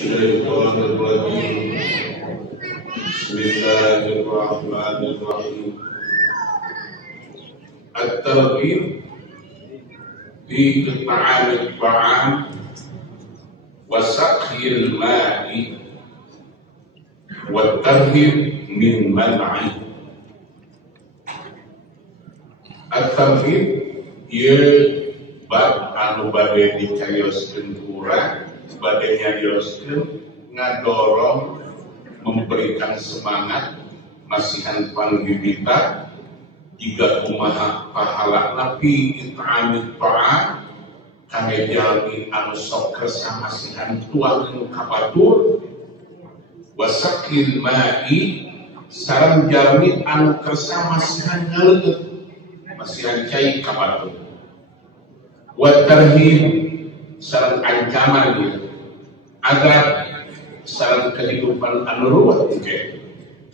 Bismillahirrahmanirrahim. At-targhib fi ta'amil ta'am wa saqyil ma'i wa targhib min man'i. At-targhib ieu bab anu bade dicarioskeun urang, bade nyarioskeun ngadorong, memberikan semangat, masihan pangbibita jika kumaha pahala nabi it'amit ta'am kame jalmi anu sok kersa masihan tuang kabatur wasakil ma'i sareng jalmi anu kersa masihan ngaleut masihan cai kabatur wa tarhib sareng ancaman dia agar sareng kehidupan anu ruwet oke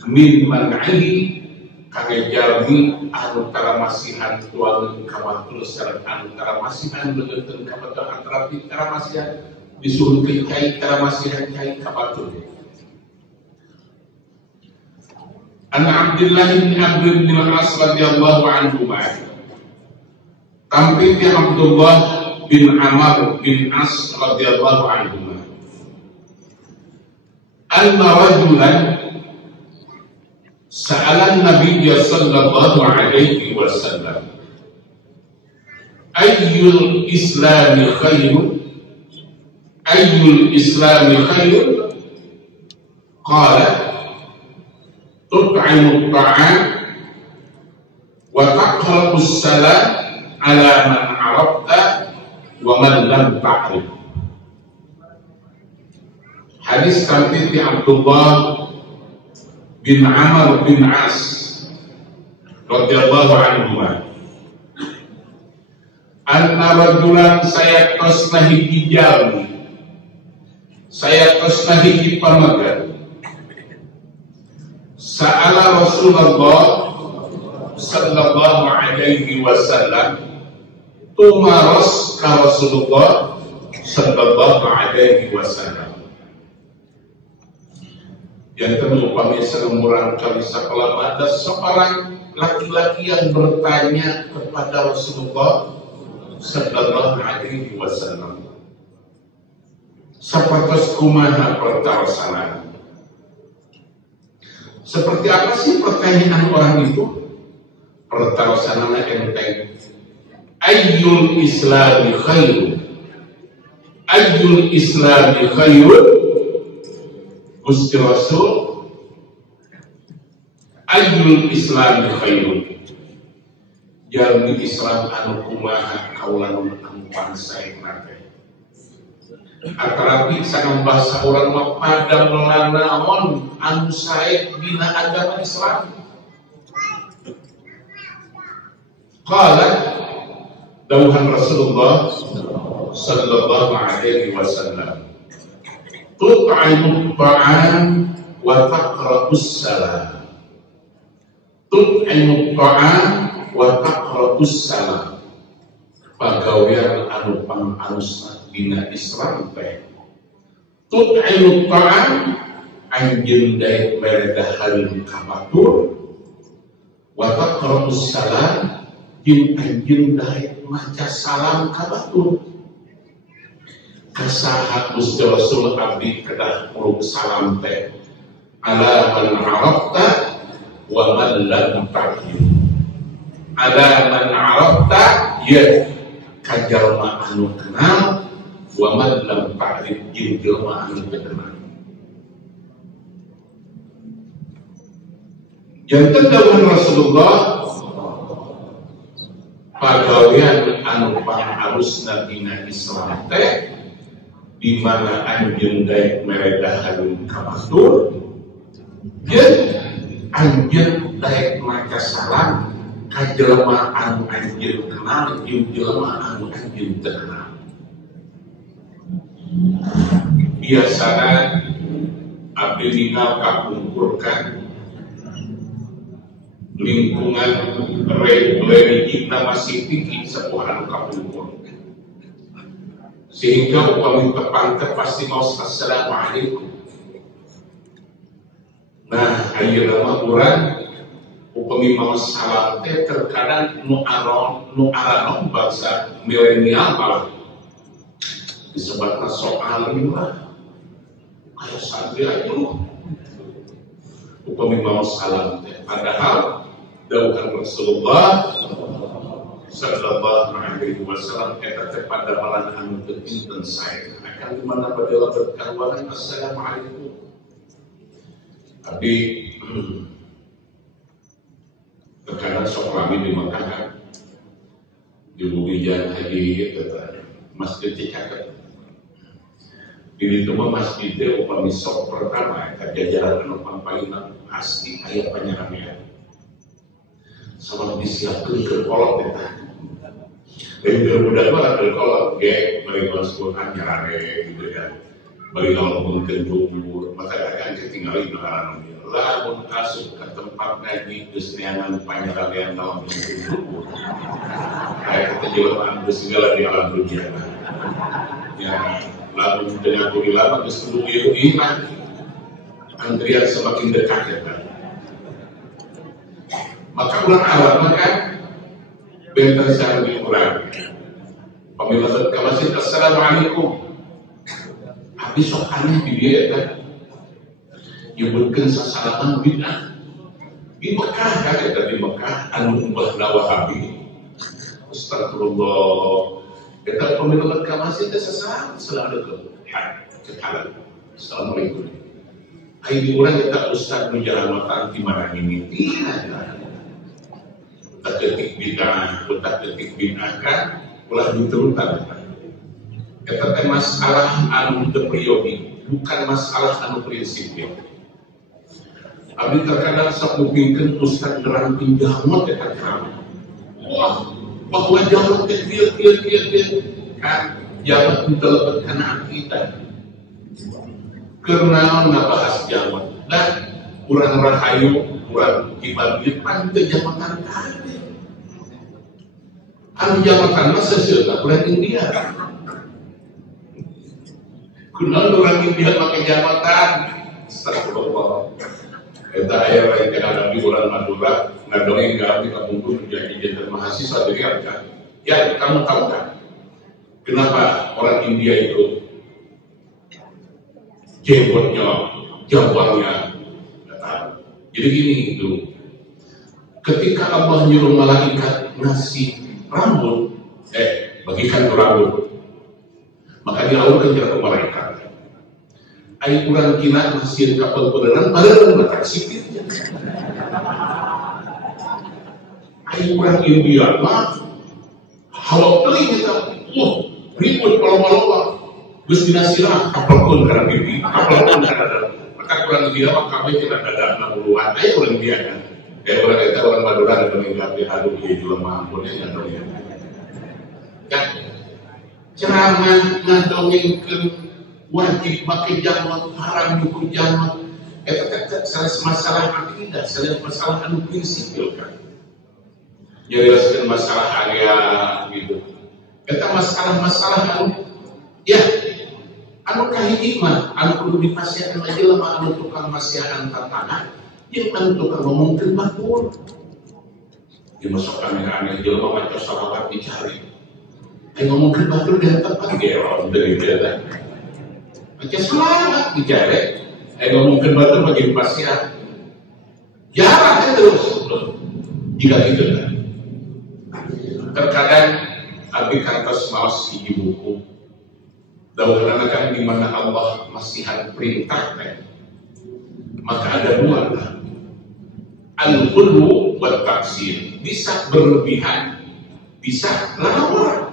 min man'i kage jalmi anu tara masihan tuang kabatur sareng anu tara masihan leuteun kabatur antara tara masihan disuruh cai tara masihan cai kabatur. An Abdullah bin Amr bin Al-As radhiyallahu anhu tampil di Abdullah bin Amr bin As radhiyallahu anhu anna rajulan sa'ala an-nabiy sallallahu alaihi wasallam ayyul islami khairun qala tut'imu at-ta'am wa taqrabu as-salam ala man 'arafta wa man lam ta'rif. Hadis tampil di Abdullah bin Amr bin As radhiyallahu anhu anna rajulan sayaqtasna hiji jalmi sayaqtasna hiji pamagar sa'ala Rasulullah sallallahu alaihi wasallam tumaros ka Rasulullah sallallahu alaihi wasallam yang terlupa seumuran kali sekolah ada seorang laki-laki yang bertanya kepada Rasulullah sallallahu alaihi wasallam sapatos kumaha pertawasanan. Seperti apa sih pertanyaan orang itu? Pertawasanana enteng. Ayyul islami khairun Gusti Rasul ayyul islami khairun jalmi Islam anu kumaha kaulanun anu pansaeng nate atarapi sareng basa urang mah pada melanaon anu sae dina agama Islam. Qala dawuhan Rasulullah sallallahu alaihi wasallam tut'imu at-ta'am wa taqrabus salam. Tut'imu at-ta'am wa taqrabus salam. Pagawean anu pangarusna dina Islam teh. Tut'imu at-ta'am anjeun daek mere dahareun kabatur wa taqrabus salam jeung anjeun daek maca salam kabatur. Kasahat Gusti Rasul abdi kedah uruk salam teh ala man arafta wa man lam ta'rif. Ala man arafta ya kajalma anu kenal wa man lam ta'rif jeung jelma anu teu kenal. Janten dawuh Rasulullah pagawean anu pangarusna dina Islam teh di mana anjeun daek mere dahareun kabatur jeung anjeun daek maca salam ka jelema anu anjeun kenal jeung jelema anu anjeun teu kenal. Biasana abdi ningal kakumpulkan lingkungan religiusna masih tinggi sepuh anu kakumpul sehingga upami terpantau pasti mau assalamualaikum. Nah, ayeuna mah urang upami mau salam teh terkadang nu aranon bangsa milenial malah disebutna soal mah kayak santri aja upami mau salam teh, padahal dawuhan Rasulullah sallallahu alaihi wasallam eta teh pada malan anu teu pinten sae akan dimana pada berkawan assalamualaikum. Tapi terkadang sok rame di Mekah kan, di Bumijan Haji gitu, masjid Cikaket. Di rumah masjidnya upami sok pertama, jajaran anu paling asli aya panyaramnya. Sama disiapkan ke kolot ya. Dari budak mah ke kolot, gek, mereka sebutkan nyarare gitu ya. Bagi kalau mungkin kubur, maka akan ketinggalan orang lamun asup ke tempat ngaji geus neangan panyaramean dalam kubur. Kayak kejeluan segala di alam dunia. Ya, lamun dengan kuri lama geus kudu ieu-ieu antrian semakin dekat ya kan. Maka ulang awal maka bentar saya diulang. Pamila ke masjid assalamualaikum. Habis sok aneh di dia kan nyebutkan sasalaman bid'ah di Mekah kan ya, di Mekah anu umbahna Wahabi astagfirullah kita pemilu ke masjid sasalaman selalu ke halal assalamualaikum ayo diulang kita ustaz menjalankan di mana ini tidak kita ketik bid'ah kan ulah diturunkan. Eta teh masalah anu teu priori, bukan masalah anu prinsipil. Abi terkadang sok mungkinkeun ustaz nerang pinjamot eta kan. Wah, bahwa jamat teh kieu kan jamat teu lebet kana kita. Karena ngabahas jamat. Dan urang rahayu, urang dibagi panteu jamatan kabeh. Anu jamatan mah seuseuhna urang India. Kunaon orang India pakai jabatan, astagfirullah. Eta aya lain kana nabi urang Madura ngadongeng kami kabungkus menjadi jenderal mahasiswa dari kan. Ya, kamu tahu kan? Kenapa orang India itu jenggotnya, jambangnya? Jadi gini itu. Ketika Allah nyuruh malaikat ngasih rambut, bagikan rambut. Maka dilakukan jarak malaikat. Ayo kurang kina masih kapal beneran, padahal letak sipitnya. Ayo kurang India mah, hawa teling kita, ribut malam-malam, destinasilah kapal pun karena pipi, kapal pun karena maka kurang India mah kami kena dadak 60-an. Ayo kurang India kan, orang kita orang Madura ada meninggal di aduh dia juga mampunya nggak tahu ya. Kan? Ceramah ngadongengkeun wajib pakai jamat, haram nyukur jamat. Eta salah masalah akidah, salah masalah anu prinsipil kan. Jelaskeun masalah area gitu. Eta masalah anu ya anu kahiji mah anu kudu dipasihan aja lemah anu tukang masihan tantangan, jeung anu tukang ngomongkeun batur. Dimasukkan aneh jelema maca salawat dicari. Ngomong ke batur dan tempat geron dari dia. Macam selamat dicari. Ngomong ke batur bagi pasien. Jarang terus. Jika itu kan. Terkadang abi kantos maos di buku. Daulan akan di mana Allah masihan perintah kan. Maka ada dua kan. Al-qulu wal taksir. Bisa berlebihan, bisa lawar.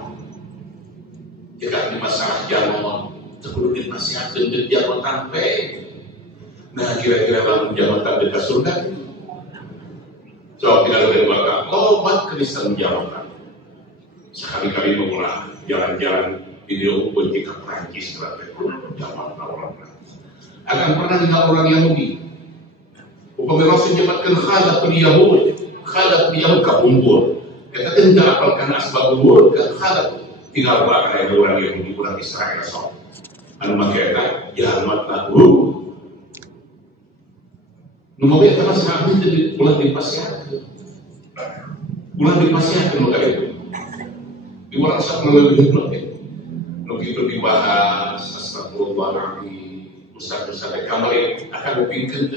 Jika di masalah jalan, sebelum dinasihatkan ke jabatan P. Nah kira-kira bangun jabatan dekat surga. So tidak ada bakal obat Kristen jabatan. Sekali-kali mengulah jalan-jalan video kunci ke Prancis jabatan orang Prancis. Akan pernah dengan orang Yahudi. Upami Rasul nyebatkan khalaqul Yahud kabumbur. Kita tidak apalkan asbab umur dan khalaq. tinggal bakal ada orang Yahudi, orang Israel sok anu makanya jamat lagu nomor itu kan sekarang jadi bulan dipasiakan makanya itu di orang sak melalui itu dibahas astagfirullahaladzim Ustaz-Ustaz kemarin akan dipingkan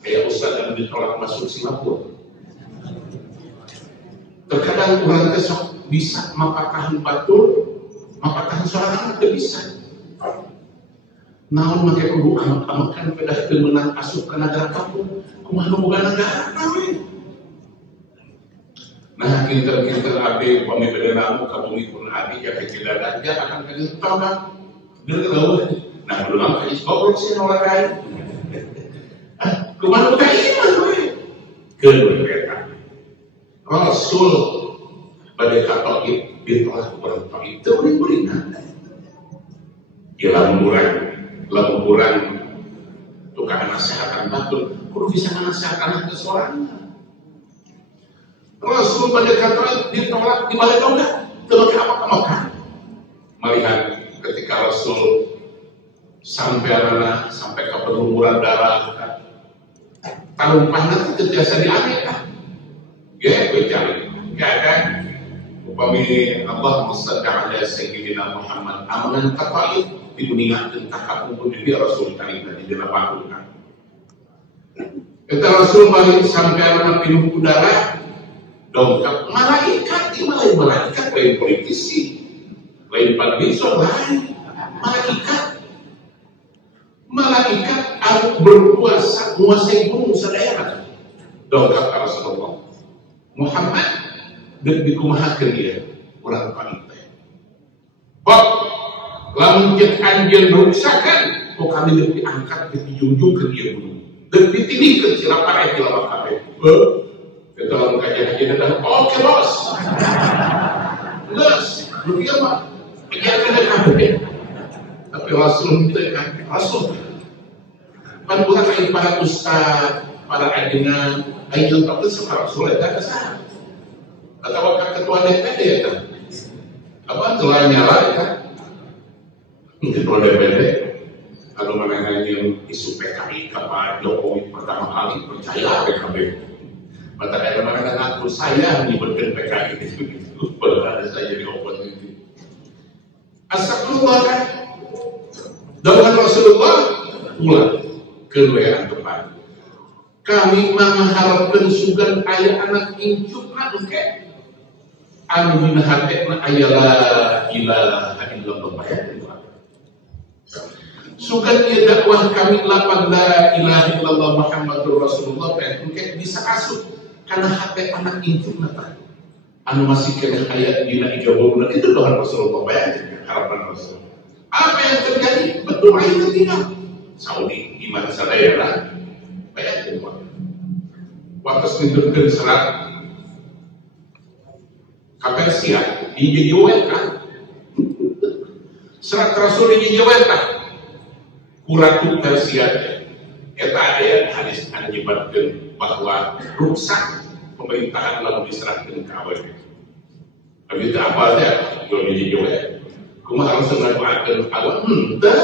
kayak Ustaz yang ditolak masuk Singapura. Terkadang orang besok bisa mapatahan batur, mapatahan sorangan tidak bisa. Namun makai kudu amat-amatkan pedah kemenang asup ke negara kapun, kumaha bukan negara nawe. Nah, kinter-kinter abi pami beda namu kabumi pun abi ya kecil aja akan kena tobat. Dia tahu. Nah, belum lama is goblok sih orang lain. Kumaha bukan iman we. Kedua mereka. Rasul pada kata ditolak orang taib itu beriman. Ya lamuran tukang nasihatan batul, kudu bisa menasihatan ke seorang. Rasul pada kata ditolak di balik enggak, terus apa kamu kan? Melihat ketika Rasul sampai ke pelumuran darah, tahun panas itu biasa diambil. Ya, bercari, ya kan? Upami Allah mustaqam ala Sayyidina Muhammad amalan kataib dibunyikan tentang pun di Rasul tadi di dalam Al-Quran. Kita Rasul balik sampai alam pinuh udara, dongkap malaikat lain politisi, lain padbiso lain malaikat aku berkuasa menguasai gunung sedaerah, dongkap Rasulullah Muhammad dan dikumahakan dia orang pantai. Bok, lamun jet anjeun ruksakan, kok kami lebih diangkat dijunjung ke dia gunung. Dan ditinggikan silapar aja lama kabeh. Kita lamun kajian dan oke bos. Geus, lebih apa? Kajian kabeh. Tapi Rasul itu kan Rasul. Pan bukan kayak para ustaz, para ajengan, ayo tapi sama Rasul itu kesana. Atau ketua DPD ya kan? Apa telah nyala ya kan? Ketua DPD kalau menangani isu PKI ke Pak Jokowi pertama kali percaya PKB. Maka ada mana ngaku saya menyebutkan PKI itu pada saya jadi oposisi. Astagfirullah kan? Dengan Rasulullah pulang ke wilayah tempat. Kami mengharapkan sugan ayah anak incuk nak ke. Anu dina hatena aya la ilaha illallah ya. Sugan ieu dakwah kami lapan la ilaha illallah Muhammadur Rasulullah engke bisa asup kana hate anak incuna tah. Anu masih kena aya dina 30 itu doa Rasulullah bayangkeun harapan Rasul. Apa yang terjadi? Betul aja tinggal Saudi di mana sadayana bayangkeun. Waktu nunjukkeun serat Persia dijejewetan serat Rasul dijejewetan kuratu Persia eta aya hadis menyebutkan bahwa rusak pemerintahan lalu diserahkan ke awal tapi itu apa aja yang dijejewetan kumaha langsung ngaduakeun awal henteu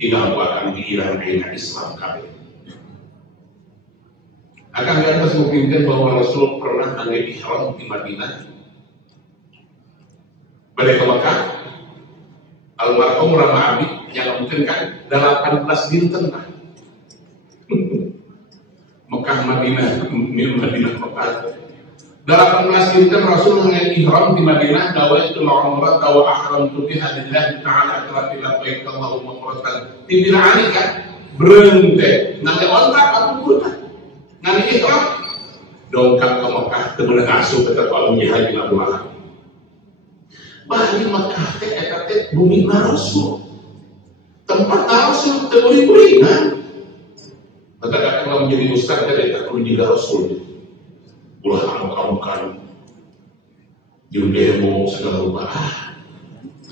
tinggal akan diirang ayeuna Islam kabeh akan kita mungkinkan bahwa Rasul pernah angge ihram di Madinah balik ke Mekah, almarhum Rama Abi yang mungkin kan 18 dinten lah. Mekah Madinah Mekah. 18 dinten Rasul mengenai ihram di Madinah dawa itu umrah dawa ahram tu biha lillahi ta'ala teratilah baik Allahumma umratan tibirani kan berente nanti ontak apa pun nanti ihram dongkap ke Mekah temen asuh tetap alumni haji labulah Bali Mekah teh bumi Rasul. Tempat Rasul beri-berinan. Kata-kata kalau menjadi ustaz tadi tak perlu juga Rasul. Ulah kamu kan juru demo segala rupa.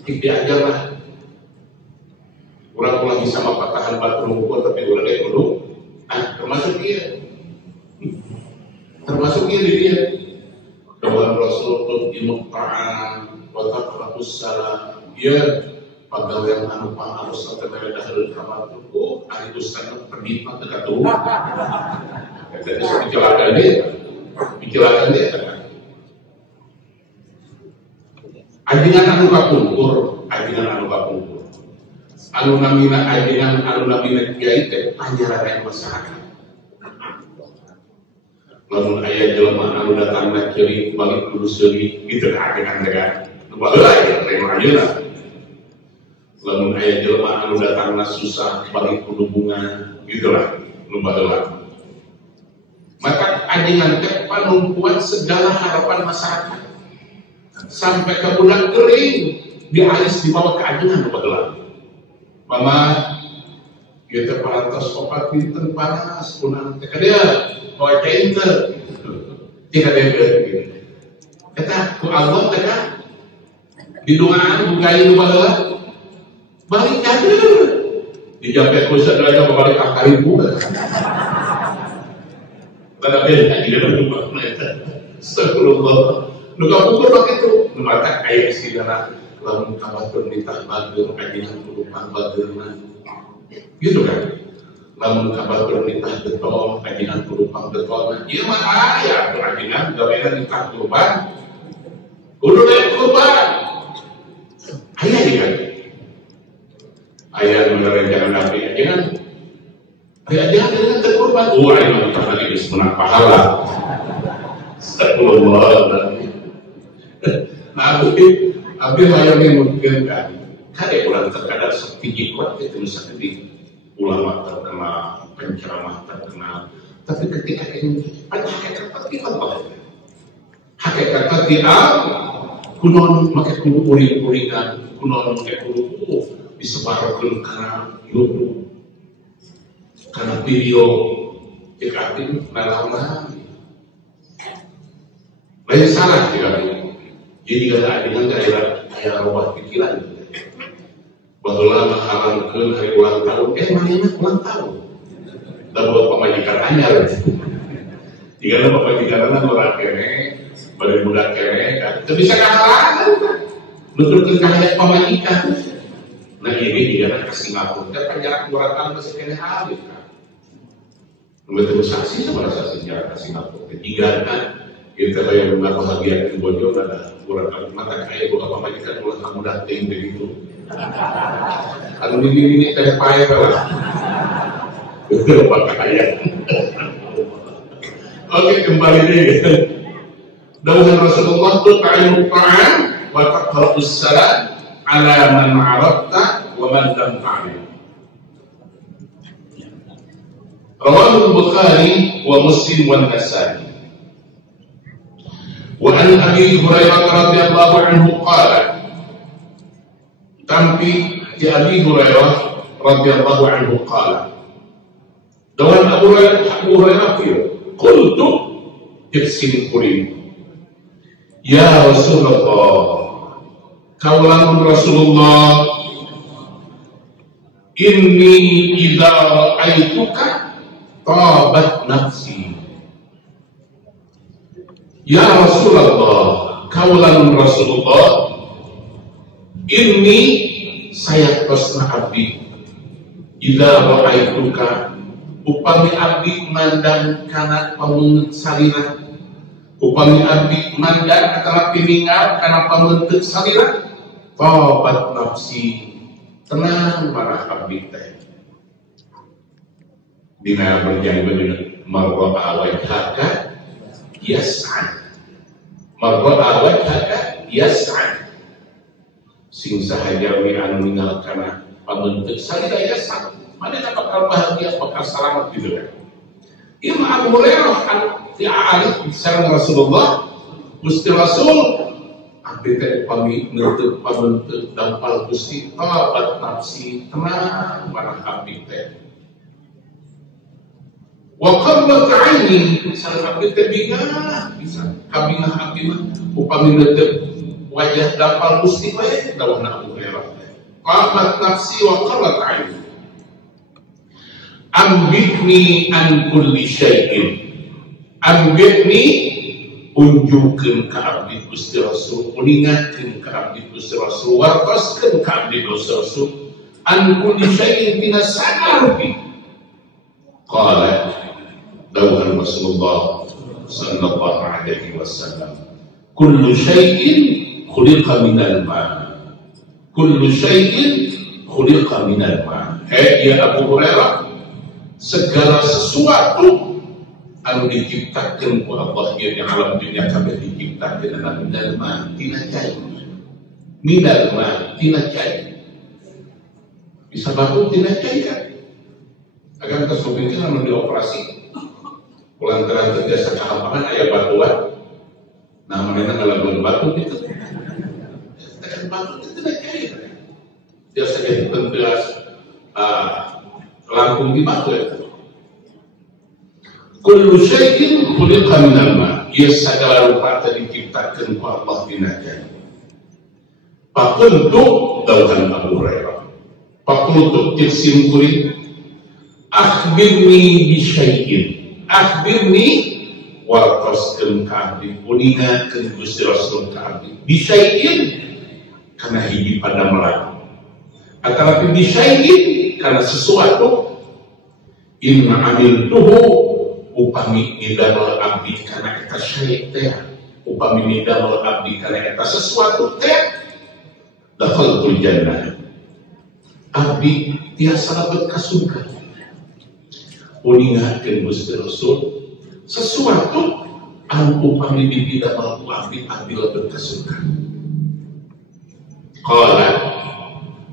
Tidak ajarlah. Orang bisa mempatahan batu rumput tapi ulah dia dulu. Termasuk dia. Termasuk dia. Doa Rasul ilmu ta'am wa taqwa Waalaikumsalam. Ya, pagawean anu pangartos teh mere daheureun ka batur. Ari ustaz perdi mah teu katuruh. Eta bisa dicelakan dia. Ajengan anu kapungkur, anu namina ajengan anu namina kiai teh panjarahan masyarakat. Lamun aya jelema anu datangna ceurik balik kudu seuri gitu ajengan teh kan. Nu baheula ya teh ayeuna. Lamun aya jelema anu datangna susah balik kudu bunga gitulah nu baheula. Maka ajengan teh panumpuan segala harapan masyarakat. Sampai ke bulan kering dialis dibawa ke ajengan baheula. Mama kita parantos opat pinten panas punang teh kadea bawa cainter tidak ada gitu. Eta ku Allah teh kan didungaan bukai nu baheula balik kader dijampe ku sadaya balik ka 1000 kada beda di dalam rumah eta astagfirullah nu kapungkur begitu nu mata aya istilah lamun kabatur nitah bageun ajengan kudu pangbageurna gitu kan. Lamun kabatur nitah getol ajengan kudu panggetolna ieu mah aya atuh ajengan gawean nitah kurban kudu lain kurban aya ieu kan aya nu ngarencangan nabi ajengan aya ajengan dengan teu kurban aya mah nitah lagi geus menang pahala astagfirullah. Nah, abdi hayang mungkin kan kade urang terkadang setinggi kuat itu bisa jadi ulama terkenal, penceramah terkenal, tapi ketika ini ada hakikat kita hakikat kita kunon make kudu uring-uringan kunon make kudu disebarkeun kana YouTube kana video jika abdi nalauna lain salah jika jadi kalau ada yang ada robah pikiran bahwa mengharamkan hari ulang tahun mana ulang tahun dan buat pemajikan anyar jika pemajikan anyar orang kene bagi budak kene kan itu bisa kehalangan menurut kehadiran pemajikan. Nah ini juga ke Singapura kan penjara 2 tahun masih kene habis kan betul saksi sama saksi penjara ke Singapura ketiga kan kita yang bahagia di bojong ada kurang mata kaya bukan pemajikan ulah kamu dating begitu kalau ini kayak payah lah itu apa kaya. Oke kembali deh dawuh Rasulullah ta'alu ta'am wa taqra'us salam ala man 'arafta wa man lam ta'rif. Rawahu Bukhari wa Muslim wa Nasa'i. وعن أبي هريرة رضي الله عنه قال تنبي أبي هريرة رضي الله عنه قال دوان أبو هريرة قلت ابسم قريب يا رسول الله قولا رسول الله إني إذا رأيتك طابت نفسي. Ya Rasulullah, kaulan Rasulullah, ini saya tosna abdi. Idza ra'aituka, upami abdi mandang kana pamungut salira, upami abdi mandang kana piningal kana pamungut salira, tabat nafsi, tenang marah abdi teh. Dina berjanji marwa awajhaka yas'an marwa awajhaka yas'an sing sahaja we anu ninggalkana pabentuk salira yas'an mana bakal bahagia bakal selamat gitu kan. Ieu mah Abu Hurairah anu fi a'arif sareng Rasulullah Gusti Rasul abdi teh pami nutup pabentuk dampal Gusti tabat nafsi tenang marah abdi teh wa qarrat 'aini sareng abdi teh bingah bisa kabingah abdi mah upami neuteuk wajah dampal Gusti we dawuhna Abu Hurairah qamat nafsi wa qarrat 'aini ambitni an kulli syai'in ambitni unjukkeun ka abdi Gusti Rasul, uningatkeun ka abdi Gusti Rasul, wartoskeun ka abdi Gusti Rasul an kulli syai'in tina sagarbi. Qala dawuhan Rasulullah sallallahu alaihi wasallam, kullu syai'in khuliqa minal ma, kullu syai'in khuliqa minal ma. Ya Abu Hurairah, segala sesuatu anu diciptakeun ku Allah di alam dunia kabeh diciptakeun anu minal ma, tina cai. Minal ma, tina cai. Bisa baku tina cai kan? Agar kesulitan anu dioperasi. Kulantaran terjasa kehampakan aya batuan. Nah, mana ngalamun batu itu. Tekan batu itu tina cai. Biasa jadi pentelas langsung di batu ya. Kullu syai'in khuliqa minal ma, ia segala rupa diciptakeun ku Allah dina cai. Pakuntu dawuhan Abu Hurairah, pakuntu tiksim kuring, akhbirni bi syai'in, akhbirni wartoskeun ka abdi, uningatkeun Gusti Rasul ka abdi bi syai'in kana hiji pada melang, atau bi syai'in kana sesuatu in amiltuhu upami nidamel abdi kana eta syai' teh, upami nidamel abdi kana eta sesuatu teh, dakhaltul jannah, abdi tiasa lebet ka surga. Uningatkeun Gusti Rasul sesuatu anu upami didamel ku abdi, abdi lebet ka surga. Qala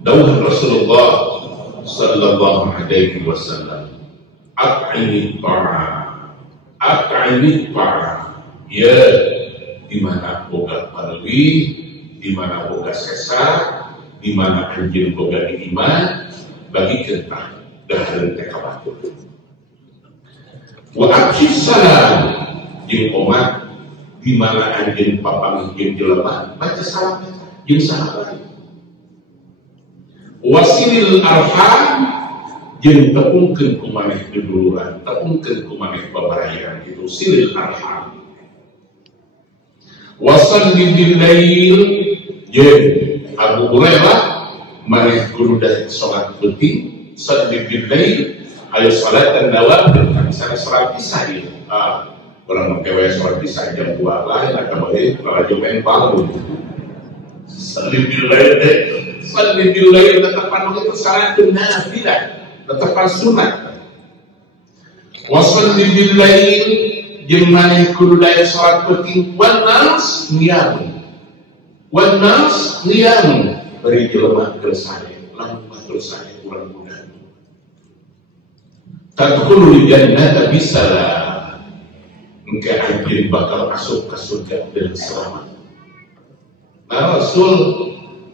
dawuh Rasulullah sallallahu alaihi wasallam, at'ini ta'am, ya dimana boga palwi, dimana boga sesa, dimana anjeun boga iman, bagi kita dahareun teh kabatur. Wa absyis salam, jeung umat dimana anjeun papangih jeung jelema, baca salam jeung sahabat. Wasilil arham, jeung tepungkeun ku maneh duduluran, tepungkeun ku maneh babarayan, itu silil arham. Wasalli bil lail, jeung Abu Hurairah maneh kudu daek salat penting, salli bil lail, ayo salatan nawafil, misalnya salat isya. Urang mengkewe salat isya jam 2 lain atau bae kalau main bangun. Salli bil lail, salli bil lail tetepan itu salat nafilah, tetepan sunat. Wasalli bil lail, jeung maneh kudu daek salat penting, wan nas niyamun, wan nas niyamun, bari jelema keur sae, lamun batur sae urang muda. Tadkhulul jannata bisalam, engke anjeun bakal masuk ke surga dengan selamat. Nah, Rasul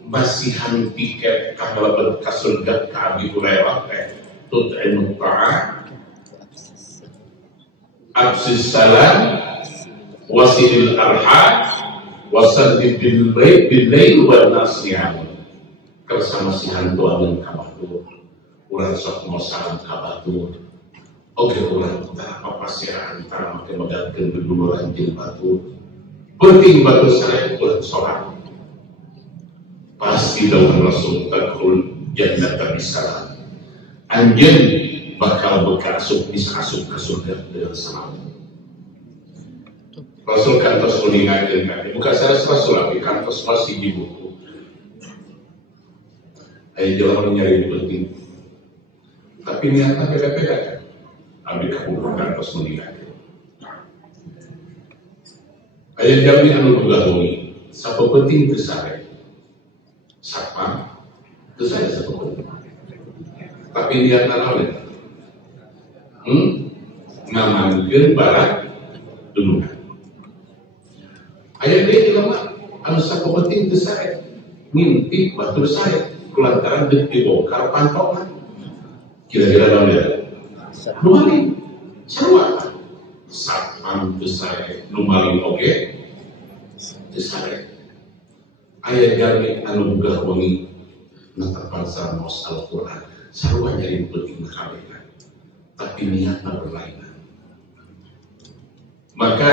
masihan tiket kalebet ka surga ka Abi Hurairah teh tut'inu ta'am, absis salam, wasilil arham, wasalli bil lail wan nas niyamun. Kersama sihan doakeun ka batur, urang sok mau salam ka batur. Oke, urang tah papasihan tah make megalkeun duduluran jeung batur. Penting batur sare urang salat. Pasti dawuh Rasul, tadkhul jannata bisalam, anjeun bakal bisa asup ke surga dengan selamat. Rasul kantos uningatkeun ka, bukan saya Rasul tapi kantos masih di buku. Aya jelema nyari penting, tapi niatna beda-beda kan. Abdi kabubuhan kantos uningatkeun. Aya jami anu boga bumi, sapepenting teu sare. Sapang itu saya sebut, tapi niatna naon? Ngamankeun barang dulu. Aya deui jelema anu sapenting teu sae, ngintip batur sae, kulantaran deuk dibongkar pantokna. Kira-kira naon ya? Nu maling, sarua. Sapang teu sae, nu maling oge teu sae. Aya jami anu boga wengi netepan sarmos Al-Qur'an, sarua nyari penting kabeh, tapi niatna berlainan. Maka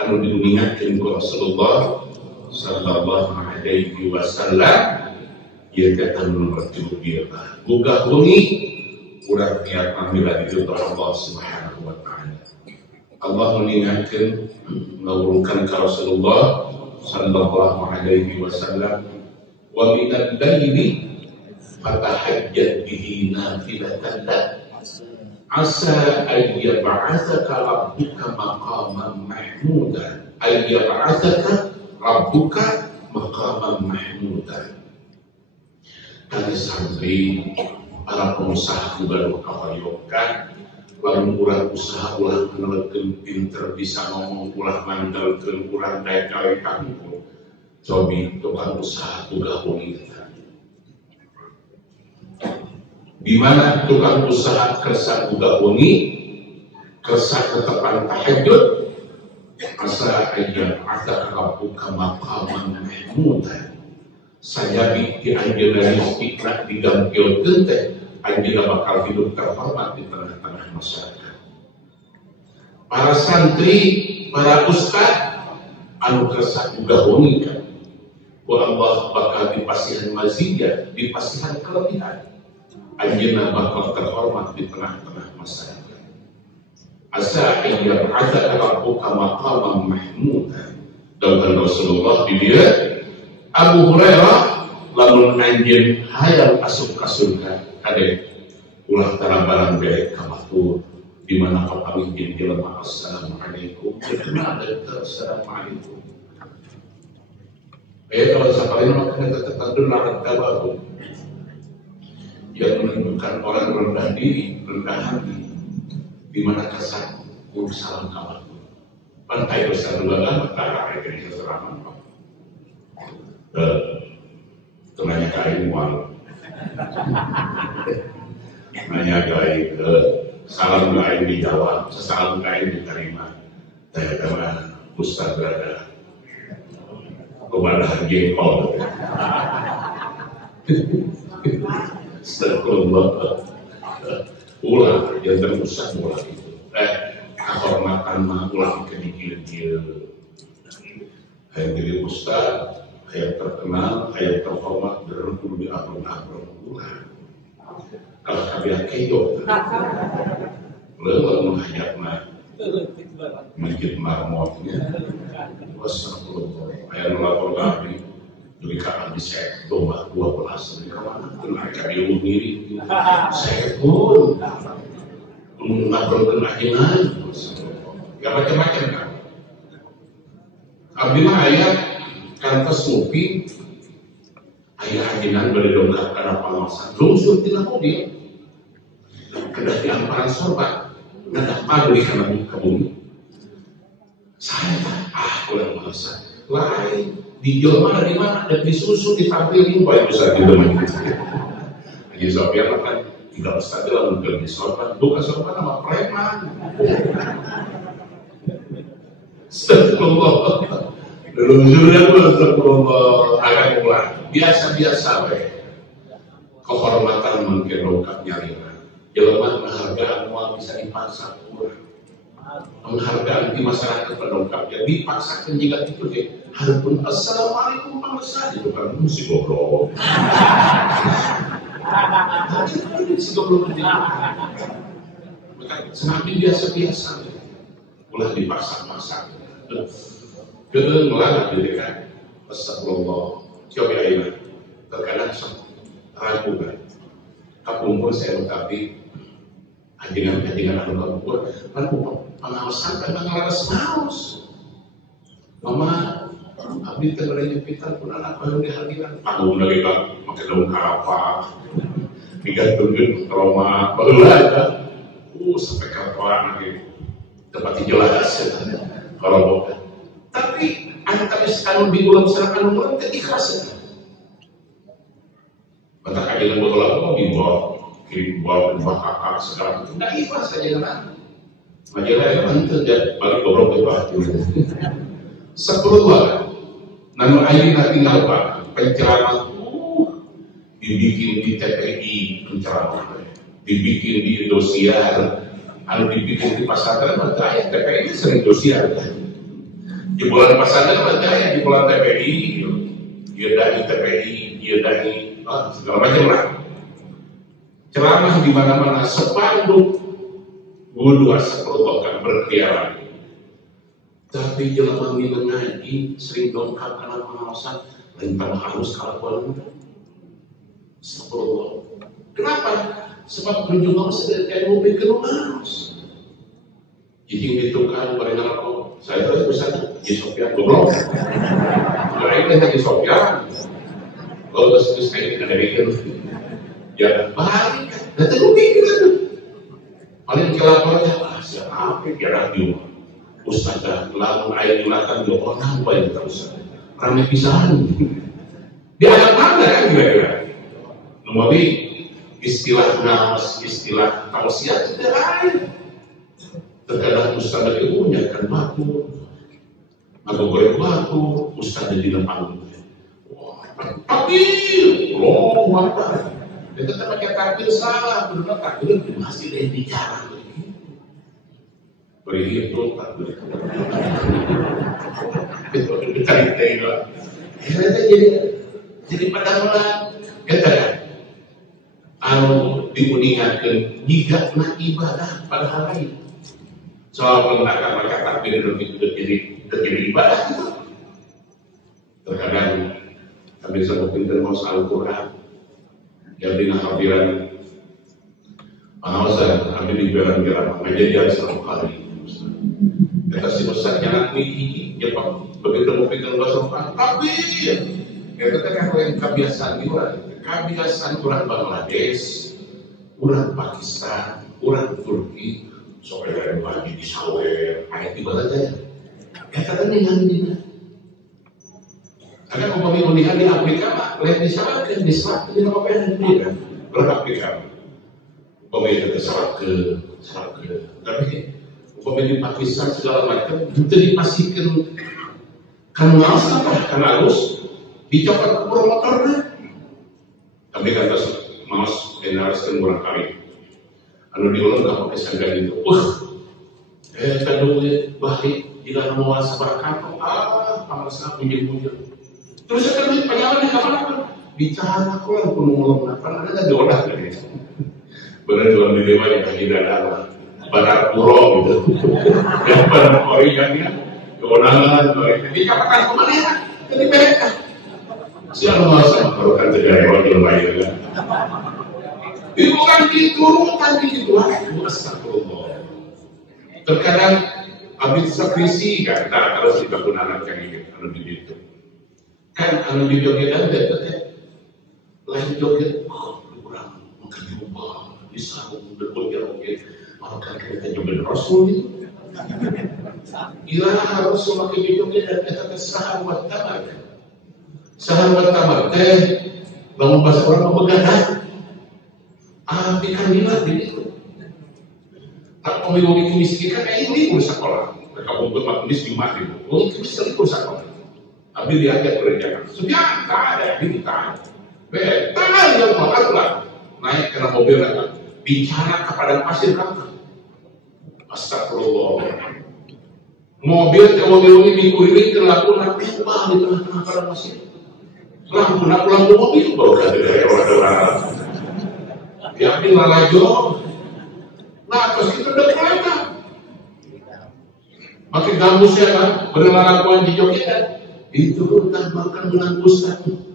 anu diingatkan ku Rasulullah sallallahu alaihi wasallam ieu teh anu nomor 3 boga wengi urang niat pamila di Allah Subhanahu wa taala. Allah mengingatkan mengurungkan ke Rasulullah sallallahu alaihi wasallam wa min al-laili fatahajjat bihi nafilatan lak asa an yab'atsaka rabbuka maqaman mahmudan ay yab'atsaka rabbuka maqaman mahmudan. Tadi santri para pengusaha juga kawayokan lamun urang usaha ulah menelkeun pinter bisa ngomong ulah mandalkeun urang daya gawe kampung cobi tukang usaha tugas wengi di mana tukang usaha kersa tugas wengi kersa ketepan tahajud asa ayat ada rabbuka maqaman mahmudan sajabi ti anjeunna rizki nak digampilkeun teh anjeunna bakal hidup terhormat di tengah-tengah masyarakat. Para santri, para ustad anu kersa juga wengi kan ku Allah bakal dipasihan maziyah, dipasihan kelebihan. Anjeunna bakal terhormat di tengah-tengah masyarakat. Asa ayyab azza rabbuka maqaman mahmudan. Dawuh Rasulullah di dia Abu Hurairah lamun anjeun hayang asup ka surga ade ulah tara barang bere ka batur di mana pamingin jelema assalamualaikum kenal assalamualaikum kalau sekali makanya tetap larat tabahu yang menunjukkan orang rendah diri, rendah hati di mana kasar salam kabar pantai besar dua lama tak ada yang serangan nanya kain mual nanya kain salam kain dijawab sesalam kain diterima saya kata Ustaz berada kepada jengkol astagfirullah ulah yang terusah ulah itu kehormatan mah ulah kedikil-dikil yang jadi Ustaz yang terkenal, yang terhormat dan kudu diatur-atur ulah. Kalau kabiah keyo, lalu menghayatna masjid marmotnya, wassalamualaikum. Ayat melapor kami, jadi kakak disek domba 12 di kamar, mereka diumiri, saya pun mengaturkan ajengan, gak macam-macam kan. Abdi mah ayat kantos ngopi ayah ajinan beri dongkap karena pengawasan lungsur tidak mobil kedah di amparan sorban ngedah pabrik karena ke bumi saya kurang masa lain di Jawa di mana dan disusun ditampilin baik besar di dalam Haji Sofian makan tidak stabil lalu di sorban bukan sorban sama preman astagfirullah Lujurnya pun astagfirullah akan mulai biasa-biasa kehormatan mungkin lengkap nyariran jelema penghargaan mual bisa dipaksa kurang penghargaan di masyarakat pendongkapnya dipaksakan jika itu deh harapun assalamualaikum warahmatullahi itu kan musik goblok si goblok semakin biasa-biasa ulah dipaksa-paksa dengan melarang diri kan astagfirullah coba ini terkadang ragu kan kapungkur saya lengkapi ajengan anu kapungkur lalu pengawasan dan pengawas maus mama abdi terlalu pintar pun anak baru dihadiran aku lagi kan pakai daun karapa digantungin aroma baru aja sampai karapa lagi dapat jelas kalau tapi antara sekarang di bulan serang bulan ikhlas maka kajian bola mau dibawa kakak sekarang itu nggak ikhlas saja kan majalah yang itu jadi balik goblok itu sepuluh nama air nanti apa penceramah dibikin di TPI penceramah dibikin di Indosiar dibikin di pasar maka ayat TPI sering Indosiar Di bulan pasangan berarti di bulan TPI, dia dari TPI, dia dari segala macam lah. Ceramah di mana-mana, sepanduk wudhu astagfirullah berkeliaran. Tapi jelema minum ngaji sering dongkap karena pengawasan lintang harus kalakuan astagfirullah. Kenapa? Sebab kunjung kamu sedang kayak mobil ke harus. Jadi itu kan barang apa? Saya terus bersatu di Sofia goblok. Lain dengan di Sofia. Kalau terus kayak dari itu, ya balik. Nanti lu pikir itu. Paling kelaparannya siapa? Kira dia. Ustazah lamun air dimakan dua orang apa yang terus? Ramai pisahan. Di anak mana kan kira-kira? Nomori istilah namas, istilah tausiah tidak lain. Terkadang ustaz ilmunya kan batu, atau goreng batu, ustaz di depan. Wah, takbir, loh, apa? Kita tak pakai takbir salah, benar takbir masih ada di jalan. Begitu takbir. Itu tengok. Jadi pada malam kita diuningatkan jika nak ibadah pada hari. Soal menggunakan maka takbir itu terjadi ibadah. Terkadang kami sebutin terus Al-Quran yang dengan kafiran pengawasan kami di jalan-jalan menjadi satu hari. Kata si Ustaz jangan miki, ya Pak, begitu mau pegang bahasa Quran, takbir. Kita katakan kebiasaan di orang, kebiasaan orang Bangladesh, orang Pakistan, orang Turki. Soalnya lagi di sawer, ayat ibadah aja. Katakan yang ini. Karena umpamanya melihat di Afrika, lihat di sana kan di sana di nama apa yang kan berAfrika. Umpamanya kita salah ke, tapi umpamanya di Pakistan segala macam itu dipastikan kan malas apa? Kan harus dicopot promotornya. Tapi kata malas generasi kurang kali. Anu diulang gak pakai sanggan itu. Kadang balik jika mau sabar kantor, panas aku punya. Terus saya kan penyalan di kamar apa? Bicara aku yang penuh ngulung, karena ada doa dari itu. Benar jual di dewa yang tidak ada barat puro gitu. Yang pada origannya, kewenangan, dikatakan kemana ya? Jadi mereka. Siapa masa merupakan sejarah wakil lain kan? Bukan diturunkan gitu, astagfirullah. Terkadang habis sakrisi kan, kalau kita gunakan yang ini, kalau begitu. Kan kalau di joget ada, lain joget, kurang makan rumah, bisa berjoget, makan kita joget Rasul itu. Ila harus semakin joget dan kita sahabat tamat. Sahabat tamat, bangun bahasa orang membegadang. Kan minat begitu. Tak pemilu itu miskin kan kayak ini pun sekolah. Mereka butuh makunis di mati. Oh itu bisa pun sekolah. Tapi dia agak berencana. Sudah tak ada ini tak. Tak ada yang mengatakan naik kena mobil kan. Bicara kepada pasir kan. Astagfirullah. Mobil ini dikulirin ke lampu nanti di tengah-tengah pada pasir. Lampu mobil baru dari orang-orang. Ya, ini lalajo. Nah, terus kita udah kelihatan. Makin gambus ya kan, berlalakuan di joget. Itu tambahkan menanggusan.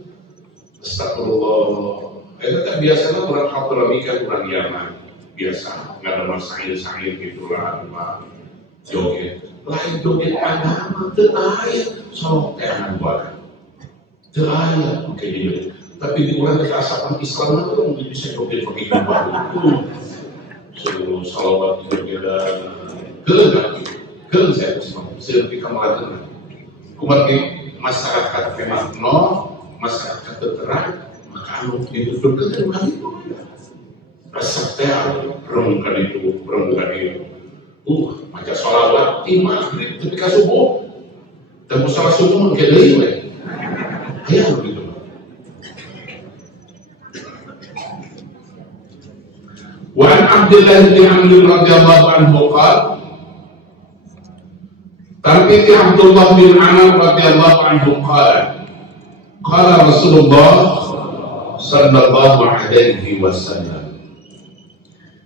Astagfirullah. Itu kan biasanya kurang kapolomika, kurang yaman. Biasa, nggak ada masail-sail gitu lah, joget. Lain joget agama, terayat. Sok, anak buat. Terayat, oke joget. Tapi di orang keasapan Islam itu mungkin bisa joget pakai gambar seluruh salawat berbeda ke saya lebih kemalakan kumat masyarakat memang masyarakat terang maka anu itu berketeruan itu rasa teal perempuan itu macam salawat di maghrib ketika subuh dan musalah subuh mengkedai ya begitu. Wa an Abdullah bin Amr radhiyallahu anhu qala Tapi Abdullah bin Amr radhiyallahu anhu qala Rasulullah sallallahu alaihi wasallam.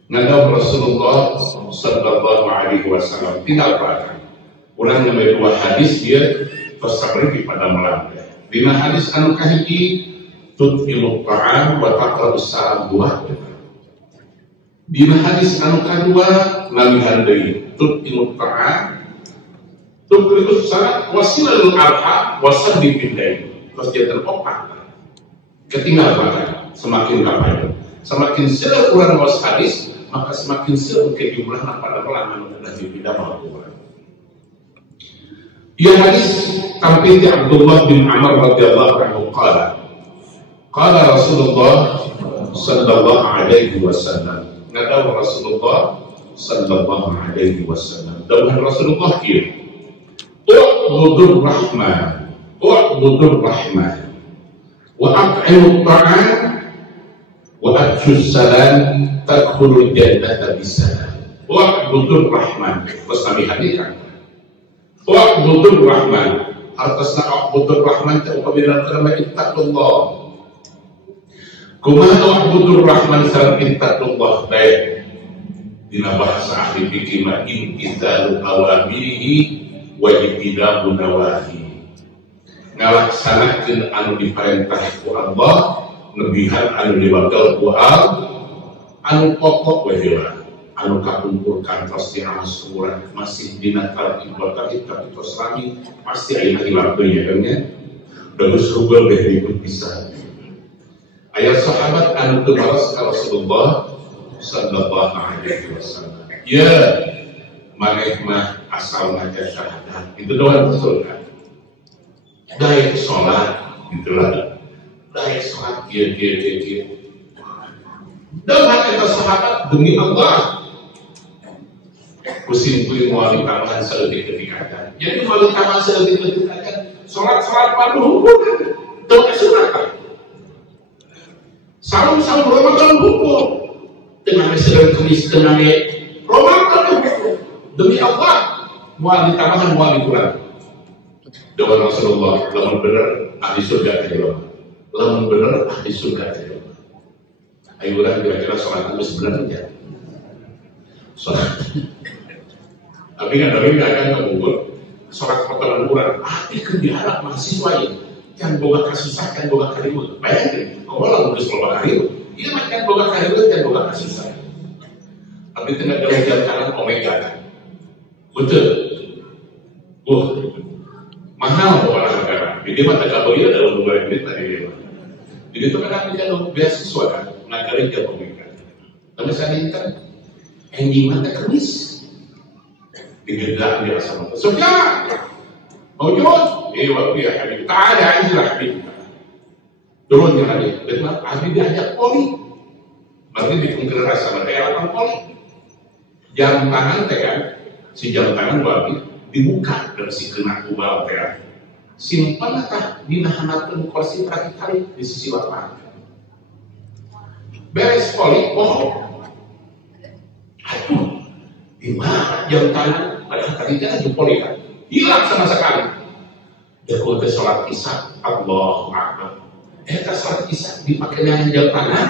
Ngadau Rasulullah sallallahu alaihi wasallam tidak apa. Urang yang dua hadis dia tersabri pada malam. Dina hadis anu kahiji tut'ilu ta'am wa taqra'us salam buah. Dina hadis anu kadua nalihan deui tut'ilu ta'am tut'ilu salam wasilul arham wasaddi bidai. Terus dia teropak. Ketinggal bahkan semakin kapan semakin sila urang was hadis maka semakin sila ke jumlah pada malam anu tadi tidak mau. Ya hadis tampil di Abdullah bin Amr radhiyallahu anhu qala Rasulullah sallallahu alaihi wasallam. Ngadau Rasulullah sallallahu alaihi wasallam. Dawuh Rasulullah kieu. U'budur rahman wa at'imut ta'am wa afshus salam tadkhulul jannata bisalam. U'budur rahman. Terus kami hadirkan Wa'budur Rahman. Atasna Wa'budur Rahman apabila terima ittaqullah. Kumaha Wa'budur Rahman salam ittaqullah baik. Dina bahasa ahli fikih ma imtithalu awamirihi wa ijtinabu nawahi. Ngalaksanakeun anu diparentah ku Allah, lebihan anu diwakil ku Allah, anu pokok we heula. Anu kakumpulkan pasti surat masih dinakal ibadah tapi terus rami pasti ayat hilapnya kan ya bagus rubel deh ikut bisa ayat sahabat anu kebalas kalau Rasulullah sallallahu alaihi wasallam ya maneh mah asal ngaca syahadat itu doang surga daya sholat itulah daya sholat dia dan kata sahabat demi Allah kusim-kusim wali tambahan seletik ketingkatan. Jadi wali tambahan seletik ketingkatan sholat fardu hukum doa sunat saum Ramadan hukum dengan sedang kemis dengan Ramadan hukum demi Allah wali tambahan wali kurang doa Rasulullah lamun bener ahli surga terima lamun bener ahli surga terima ayo urang kira-kira sholat itu sebenarnya sholat tapi kan dari akan kabur sholat potongan urang artikan diharap mahasiswa ini kan boga kasusah kan boga karibut bayangin kalau nulis boga karibut iya kan boga karibut kan boga kasusah tapi tengah dalam jalan kanan omega kan betul mahal olahraga jadi mata kaboya dalam 2 menit tadi dia jadi itu kan kita beasiswa kan ngajarin dia omega tapi saya ini kan yang mata kemis digedang dia sama Sufyan موجود ايوه يا حبيبي تعال عايز يا حبيبي turun ke hadis betul ahli diajak poli berarti dikungkirkan sama daerah poli jam tangan teh kan si jam tangan berarti dibuka dan si kena ubal teh simpan tah dina hanapeun kursi terakhir kali di sisi lapangan beres poli aduh di mana jam tangan padahal tadi kan poli kan hilang sama sekali. Ya kalau sholat isya, Allahu Akbar. Kita sholat isya dipakai dengan jam tangan.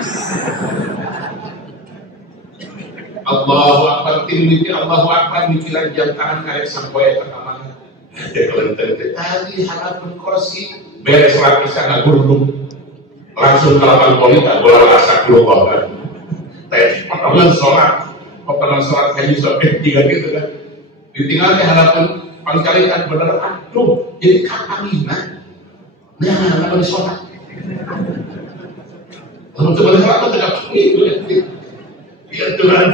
Allahu Akbar, timiti Allahu Akbar mikiran jam tangan kayak sampai ke kamar. Ya kalau tadi harapan kursi beres sholat isya nggak gurung, langsung ke lapangan poli tak boleh rasa keluar kan. Tapi potongan sholat kayak sampai 3 gitu kan. Ditinggal di hadapan paling kali kan bener aduh jadi kapanina nah boleh sholat kalau boleh sholat itu tidak begitu ya Tuhan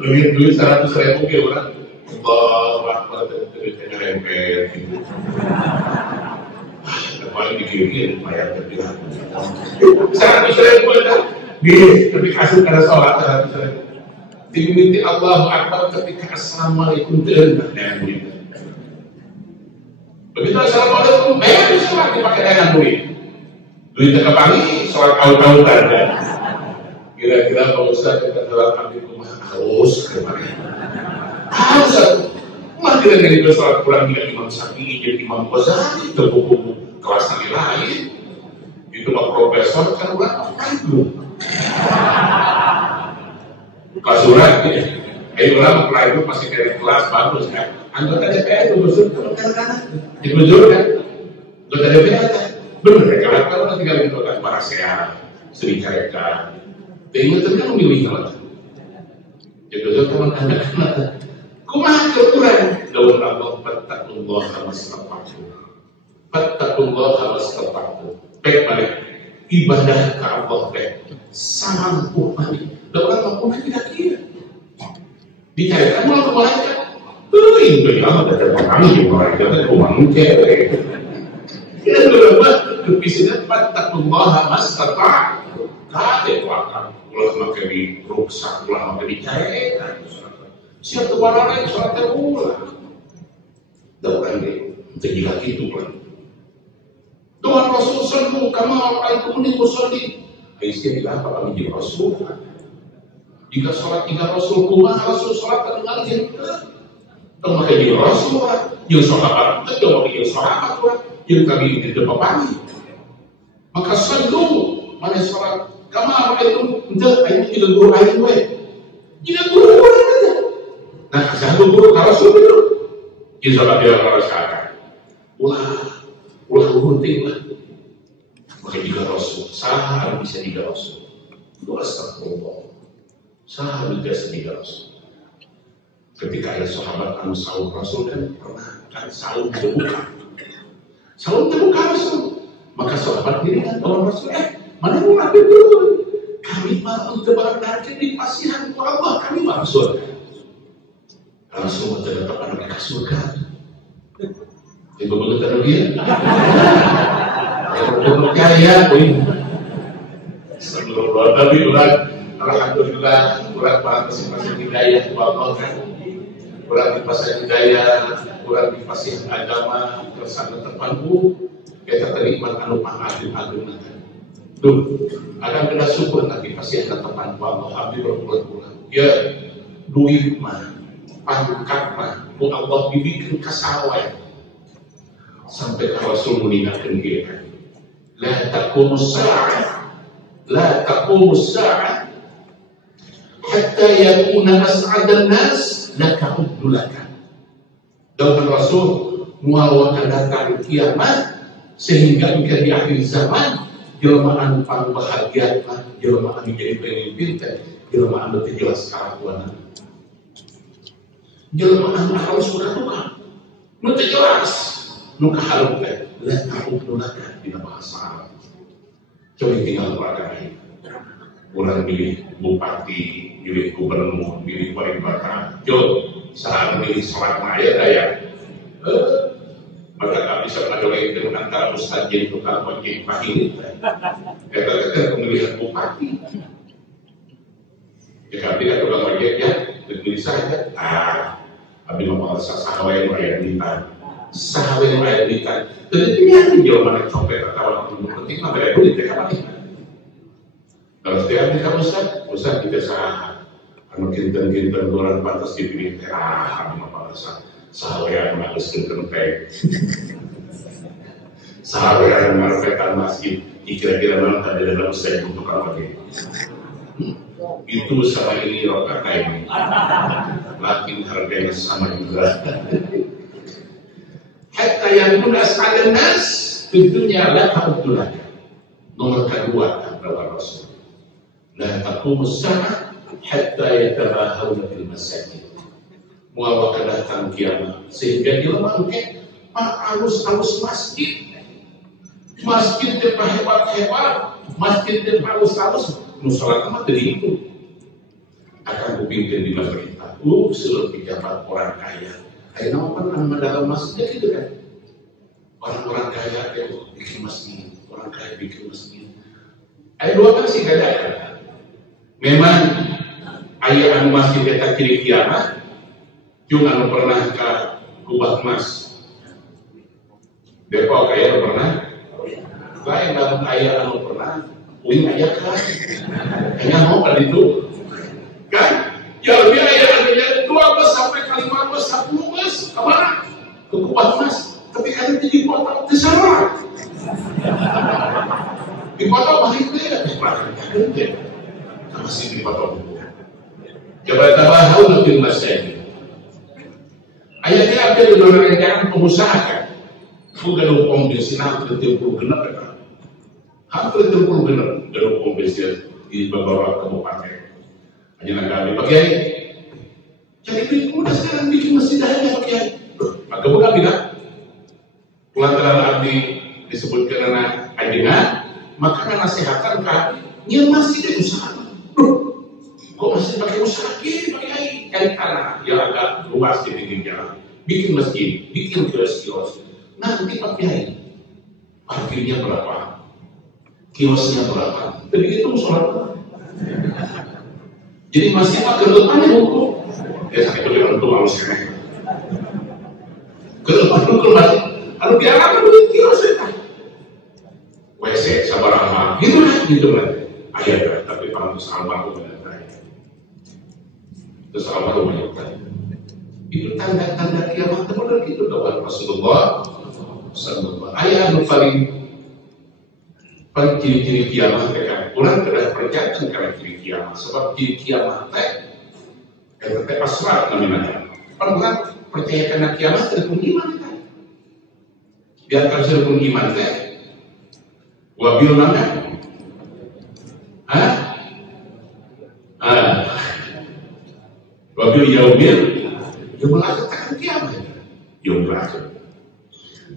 lebih duit 100.000 ke orang Allah Akbar duitnya rempet paling dikirim bayar terbilang 100.000 ada tapi kasih karena sholat 100.000 diminti Allahu Akbar ketika Assalamualaikum dengan duit. Begitu Assalamualaikum, bayar sholat dipakai dengan duit. Duit terkepangi, sholat awal-awalan kan. Kira-kira kalau Ustaz kita sholat kami rumah harus kemarin. Harus, mana dengan itu sholat kurang dengan Imam Syafi'i jadi Imam Ghazali terbuku kelas lain itu Pak Profesor kan udah apa itu kelas surat ya orang pernah itu masih dari kelas bagus kan anggota DPR itu betul kan itu betul kan anggota DPR kan benar kan kalau tinggal di kota para sehat sering mereka dan kan memilih kalau itu betul kan anak-anak kumaha Quran daun Allah fattaqullaha mastata'tum fattaqullaha mastata'tum baik balik ibadah ke Allah baik samampu mani daun Allah tidak kira dikaitkan malah ke malaikat itu yang ada perang di malaikat itu mangke ya berapa kepisahnya fattaqullaha mastata'tum kade wakar ulah make di ruksak ulah make di cairkan siap tuh barang sholat terulang dapat deh tergila itu kan Tuhan Rasul sallu kama ra'aitumuni usolli istilah apa kami jadi Rasul jika sholat tiga Rasul kumaha Rasul sholat dengan jengkel maka jadi Rasul yang sholat itu yang sholat yang kami di depan pagi maka sallu mana sholat kama ra'aitum entah ini tidak guru air gue tidak guru aja nah, satu guru kalau sudah itu sholat dia merasakan ulah hunting lah maka juga Rasul sah bisa juga Rasul itu astagfirullah sah bisa juga Rasul ketika ada sahabat anu sahur Rasul kan pernah kan sahur terbuka Rasul maka sahabat diri kan orang Rasul mana mau ambil dulu kami mau tebarkan di pasihan Allah kami mau Rasul langsung terdapat mereka surga. Ibu betul terlebih. Kalau percaya, sebelum tapi alhamdulillah kurang partisipasi hidayah Allah kan. Kurang dipasang hidayah, kurang dipasang agama tersangka terpanggu. Kita terima anu pangadil nanti. Tuh, akan kena syukur nanti pasti akan terpanggu Allah. Abdi berbulan-bulan. Ya, duit mah. Pangkat mah, Allah dibikin kasawai sampai Rasul mengingatkan dia la taqumus sa'ah hatta yakuna as'adan nas laka uddulaka dan Rasul mual akan datang kiamat sehingga di akhir zaman jelema anu bahagia jelema anu jadi pemimpin jelema anu jelas kelakuan jelmaan harus melakukan nanti jelas nuka halukkan la ta'udulaka di bahasa Arab coba tinggal berkali orang milih bupati milih gubernur milih wali kota coba saat milih sholat maya daya maka tak bisa ada lagi dengan antara ustaz jadi tukang wajib pahit kita pemilihan bupati ya tapi kan tukang wajib ya dipilih saja Abi mau sahawe yang ayat litan, sahawe yang ayat litan. Jadi ini yang jauh mana copet atau orang penting mah bayar duit ya apa nih? Kalau setiap kita Ustaz kita sah, anu kinten orang pantas dipilih abi mau balas sahawe yang harus kinten teh, sahawe yang marketan masjid, kira-kira mana tadi dalam Ustaz untuk apa nih? Itu sama ini rokat ini lakin harganya sama juga hatta yang munas ada nas tentunya la ta'udulaka nomor kedua kata Rasul la taqumus sa'ah hatta yatabahawna fil masajid mual datang kiamat sehingga dia mangke alus masjid hebat masjid alus musola mah tadi itu akan kupimpin di pemerintah. Seluruh pejabat orang kaya. Kayak nama kan dalam masjid gitu kan. Orang-orang kaya itu bikin masjid, orang kaya bikin masjid. Ada dua kan sih gak ada. Memang ayah masjid kita kiri kiamat, cuma pernah ke Kubah Mas. Depok kaya pernah. Lain dalam ayah pernah. Uing aja kan, hanya mau kan itu, kan? Ya lebih ayah 12 sampai 15, 10 mas, apa Kukupat mas, tapi ada di kota terserah. Di kota balik dia, masih di kota buku. Coba tahu lebih masih. Ayatnya ada di dalam rencana pengusaha kan. Bukan hukum bensin hampir 30 genap kan. Hampir 30 genap dari hukum bensin di beberapa kabupaten. Hanya negara pakai. Jadi udah sekarang bikin masjid aja pakai. Maka bukan tidak. Lantaran abdi disebut karena adina, maka nasihatkan kami, dia masih ada usaha. Kok masih pakai usaha gini, pakai cari tanah yang agak luas di pinggir jalan, bikin masjid, bikin kios-kios. Nanti pakai parkirnya berapa, kiosnya berapa, begitu sholat. Jadi masih pakai depannya hukum. Ya saya itu untuk manusia. Ke depan dulu masih. Kalau diarahkan duit kios ya, WC sabarang mah, gitu kan. Ayah, tapi kalau almarhum banyak terus almarhum banyak tanya. Itu tanda-tanda kiamat benar gitu doa Rasulullah Sallallahu. Ayah paling ciri-ciri kiamat kan. Orang tidak percaya karena ciri kiamat. Sebab ciri kiamat itu pasrah namanya. Orang percaya karena kiamat tidak iman. Biar kasih pun iman teh, wabil mana? Wabil yaumil, yaumul akhir takkan kiamat. Yaumul akhir.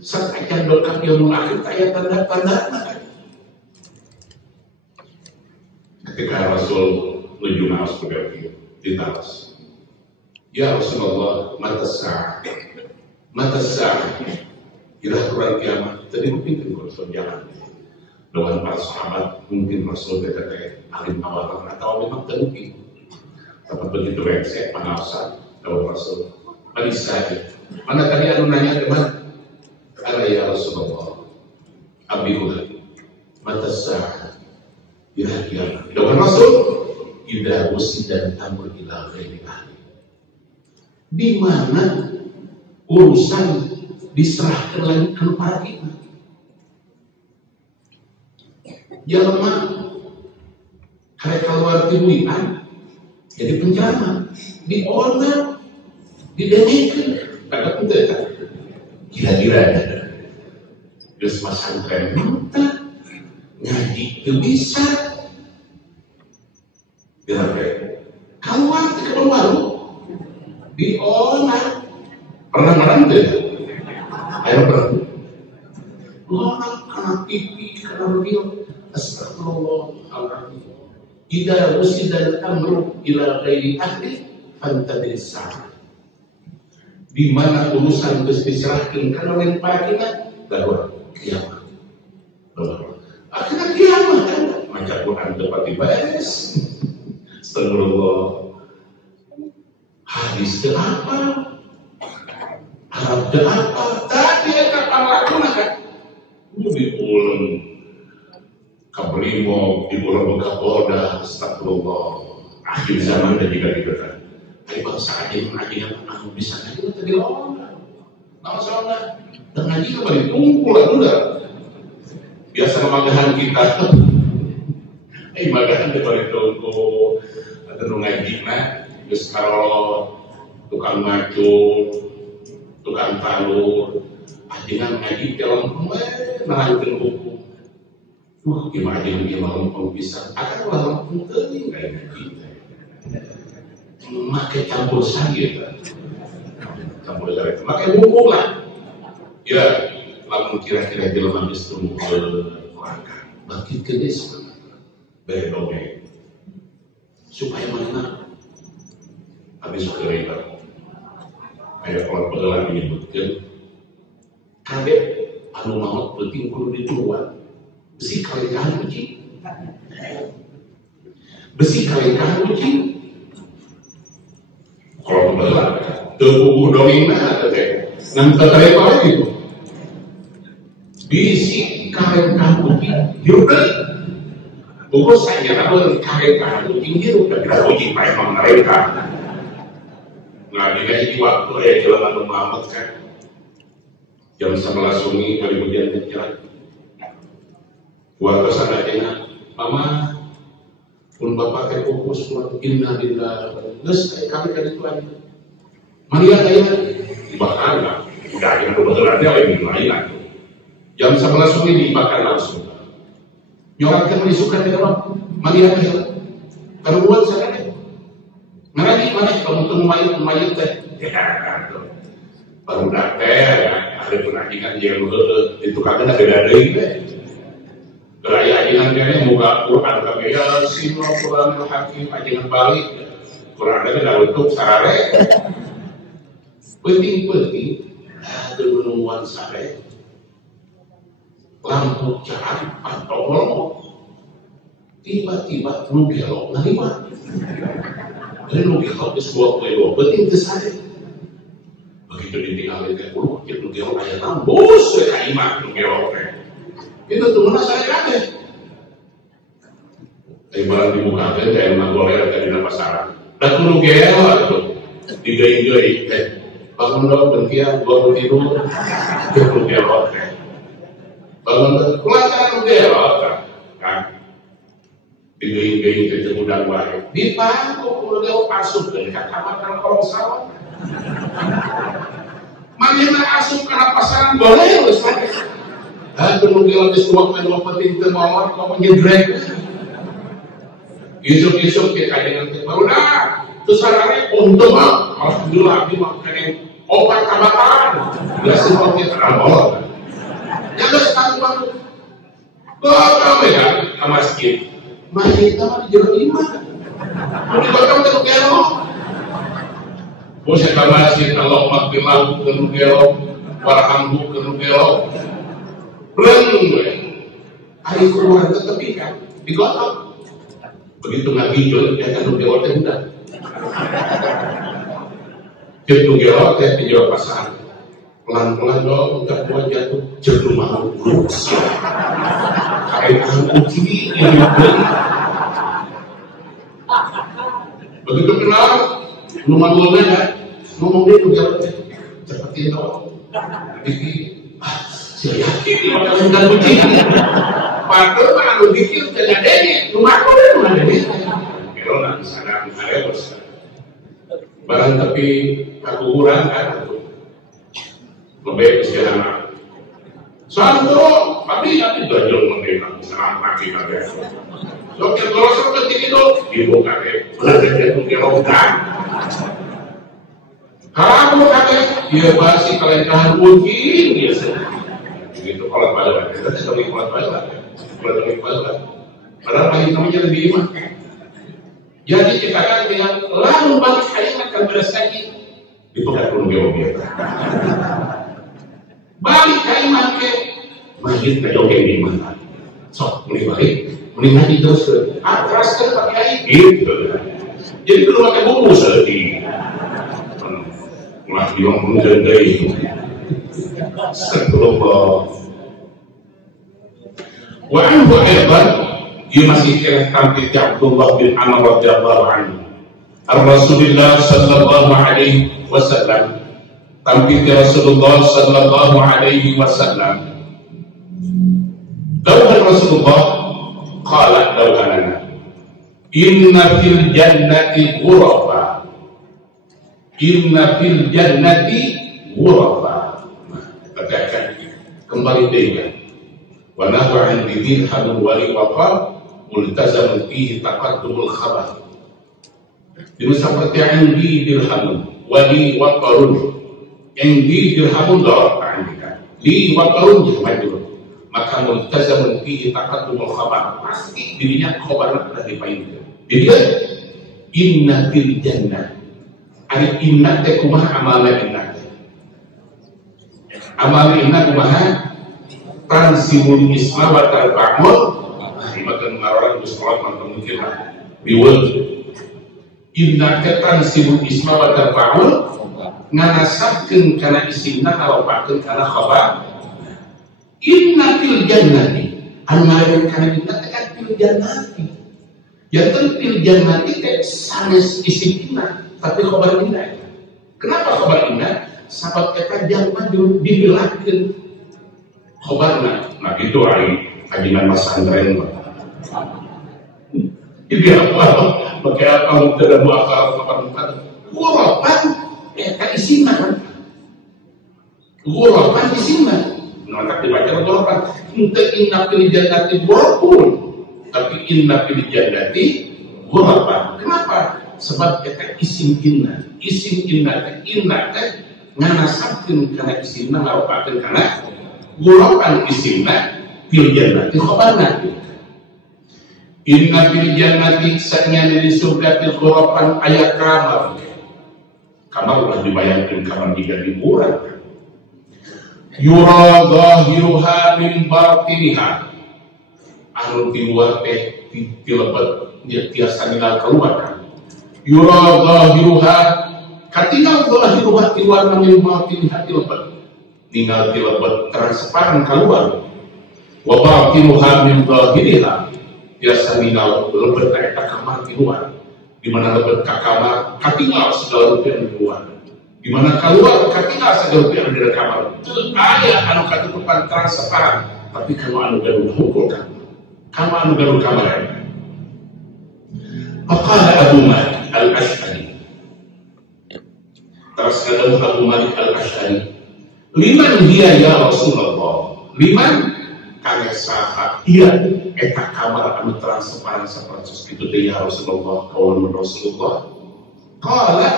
Saat akan berkat yaumul akhir, ayat tanda-tanda. Ketika Rasul menuju Naas berarti ditawas. Ya Rasulullah, mata sah. Kira Quran kiamat, tadi mungkin Rasul jalan dengan para sahabat, mungkin Rasul berkata alim awal atau memang termungkin. Tapi begitu rengsek, panasa, kalau Rasul mana saja. Mana tadi anu nanya ke mana? Ala ya Rasulullah, Abihullah, mata sah, kira kiamat. Dengan Rasul, ida usi dan amr ila ghairi ahli. Di mana urusan diserahkan lagi ke para kita. Jelema karek keluar timuian jadi penjara, diolah, didengarkan, ada penjara. Kira-kira ada. Terus pasangkan minta ngaji itu bisa. Kira-kira keluar diolah pernah tidak? Ayo berarti orang karena pipi karena beliau astagfirullahaladzim. Idza usida al-amru ila ghairi ahli fantadrisa. Di mana urusan geus diserahkeun kana lain pakina baru kiamat. Akhirnya kiamat kan maca Quran dapat dibahas. Astagfirullah. Hadis apa? Ada apa? Tadi ada panglakuan kan? Di bulan Kabrimo, di bulan Kapolda, astagfirullah. Akhir zaman dan juga dikatakan. Tapi bangsa aja yang aku bisa ngaji tadi orang. Nama salah. Dan ngaji itu balik kumpul udah. Biasa magahan kita. Magahan di balik tunggu. Ada ngaji nah. Terus kalau tukang macul, tukang talur, dengan ngaji dalam menahankan hukum. Gimana dia malam bisa? Akan malam penting kayak ngaji. Makai campur sari, campur sari. Makai buku lah. Ya, lalu kira-kira dia habis tumbuh ke neraka. Bagi kedis, berdongeng. Supaya mana? Habis kereta. Kayak kalau pegelar menyebutkan kabeh anu maut penting kudu dituan besi kalekan uji kalau pegelar tebuh domina teh nang terkait apa itu bisi kalekan uji hirup pokok saya apa kalekan uji hirup kita uji pakai mereka. Nah, dikasih waktu jelema Muhammad kan Jam 11 sungi kali hujan kecil. Warga sadayana, mama, pun bapak teh fokus buat inna lillah. Geus kami kali tuan. Maria kaya dibakar lah. Udah yang kebetulan dia lagi lain. Jam 11 sungi dibakar langsung. Nyorak kan disuka di dalam Maria kaya. Kalau buat saya ngerti mana kamu tuh mayat teh. Baru datang ya. Ada pengajian yang itu kagak beda deui teh. Geraya ajinan kayaknya muka Quran kagak sinul Quran hakim ajinan balik. Quran ada untuk sarare. Penting-penting ada menemuan sare. Lampu cahaya atau ngomong. Tiba-tiba nu gelok narima. Dan nu gelok geus 22 penting teu sare. Begitu ditinggalin ke puluh, itu dia ayat nambus, saya imah itu gelok. Itu tuh mana saya kata. Tapi barang dibuka kan, saya emang boleh ada di pasaran. Dan kudu gelok tuh, digain-gain. Bangun dong, berkian, gua tidur, kudu gelok. Bangun dong, kulancaran gelok kan. Digain-gain ke jemudan baik. Di pangku, kudu gelok asup dari kacamata kolong sawah. Mana asup ke pasaran boleh Ustaz. Kemudian di suatu yang penting termawar kau menyedrek. Isuk-isuk kita dengan udah terus sarane untung mah alhamdulillah di makan obat kebakaran. Enggak semua kita ramah. Jangan sekali banget. Kau ya ke masjid. Masjid kita di jero iman. Mau dibakar untuk gelok. Bosnya masjid Allah makbilahu kenu gelok, warhamhu kenu gelok. Belum gue. Hari keluarga tapi kan digotong. Begitu nggak hijau, dia kenu gelok teh udah. Kenu gelok teh di Jawa Pasar. Pelan-pelan dong, nggak buat jatuh. Jatuh mau buruk sih. Kayak angkut ini begitu kenal. Nomor 2 ya, ngomong dia udah cepetin dong. Saya yakin dia bakal sudah begini. Padahal kalau dikit tidak ada, rumahku dia rumah dia. Kalau nak sana ada bos. Barang tapi keguguran kan, lebih istilah. Soal itu, tapi belajar mengenai senang pagi ada. Dokter kalau seperti itu, ibu kakek belajar untuk kerongkan. Kamu kakek, dia masih kelentahan mungkin biasa. Begitu kalau balik, kita sering kalau balik. Padahal pagi namanya lebih iman. Jadi ciptakan dengan lalu balik hari akan berasaki itu tidak perlu geometri. Balik hari makin masjid kejoget di mana? Sok, mulai balik. Mendingan terus atras kan pakai air gitu. Jadi perlu pakai bumbu sedih. Malah bilang menjadi sebelum wa anhu aidan dia masih kira tampil Abdullah bin Amr radhiyallahu anhu. Rasulullah sallallahu alaihi wasallam tampil Rasulullah sallallahu alaihi wasallam. Dawuh Rasulullah qala dawuhana inna fil jannati ghurafa katakan kembali dia wa nafa'an bidin hamun wali waqa multazam fihi taqaddumul khabar ini seperti indi dirhamun wali waqarun indi dirhamun darab ta'andika li waqarun jahmadu maka multazam fihi taqaddumul khabar pasti dirinya khabar dari paling dia inna fil jannah ari inna teh kumaha amalna inna amal inna kumaha tansibul isma wa tarfa'ul makan ngaran geus salat mantep mungkin riweuh inna teh tansibul isma wa tarfa'ul nganasabkeun kana isimna alpakeun kana khabar inna fil jannati anu kana inna teh kan fil jannati jantan fil jannati teh sanes isimna tapi khabar inna. Kenapa khabar inna? sahabat eta jalma dihilangkeun khobarna. Nah itu hari kajian pesantren ini apa? Pakai apa? Tidak mau akal gurapan eta isina kan? Gurapan isina. Nanti dibaca gurapan. Inte inna fil jannati ghurafun, tapi inna fil jannati ghurafan. Kenapa? Sebab eta isim inna teh nganasabkeun kana isimna ngarupakeun kana ghurafan isimna fil jannati khobarna. Inna fil jannati sanya di surga fil ghurafan ayat kamar ulah dibayangkeun kamar tiga liburan. Yura zahiruha min batiniha, anu di luar teh dilebet dia tiasa ninggal keluar. Yura zahiruha katingal zahiruha di luar min batiniha dilebet ninggal dilebet transparan keluar. Wa batinuha min zahiriha tiasa ninggal lebet eta kamar di luar, di mana lebet ka kamar katingal segala rupiah di luar, di mana keluar katingal segala rupiah di kamar. Aya anu katutupan transparan, tapi kamu anu gaduh hukum kamu anu gaduh kamar. Faqala Abu Malik Al-Asy'ari, terus kata Abu Malik Al-Asy'ari, liman hiya ya Rasulullah, liman kaya sahabat iya eta kamar anu transparan sapertos kitu teh ya Rasulullah, kaulun Rasulullah. Qala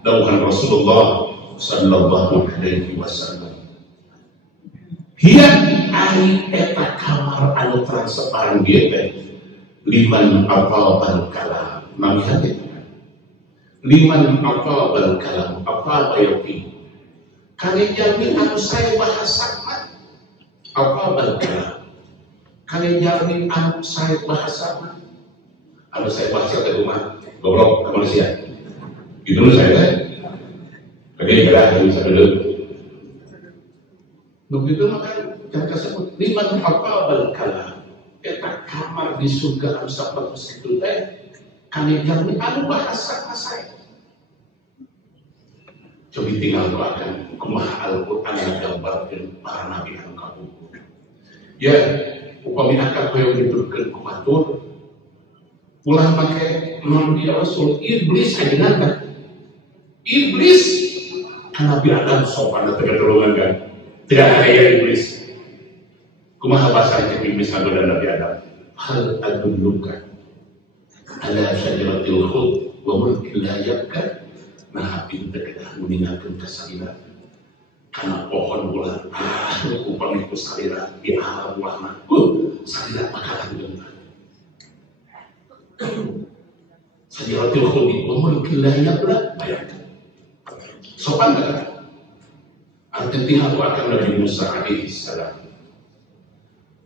dawuhan Rasulullah sallallahu alaihi wasallam, hiya ari eta kamar anu transparan ieu teh liman aqabal kalam. Nami hati liman aqabal kalam, apa bayati kali jalmi anu saya bahasa aqabal kalam, kali jalmi anu saya bahasa anu saya bahasa ke rumah goblok ke manusia gitu saya teh. Jadi kada bisa duduk. Begitu maka yang tersebut liman aqabal kalam, eta kamar di surga anu sapertos kitu teh kali jalmi anu bahasa saya. Coba tinggal doakan kumaha Al-Qur'an yang gambarkeun para nabi anu kabur. Ya, upami akal koyo diturkeun ku batur, ulah make non dia Rasul iblis ajeunna. Iblis Nabi Adam sopan dan tegak kan? Tidak ada ya iblis. Kumaha bahasa iblis dan Nabi Adam? Hal adulluka ala syajaratil khuld wa mulkin la yabka. Nah, pintu kita meninggalkan kesalina karena pohon bulan upami ku salira di alam ulama salira bakalan gentar. Syajaratil khuld wa mulkin la yabla bayangkan. Sopan kan? Artinya aku akan Nabi Musa alaihi salam.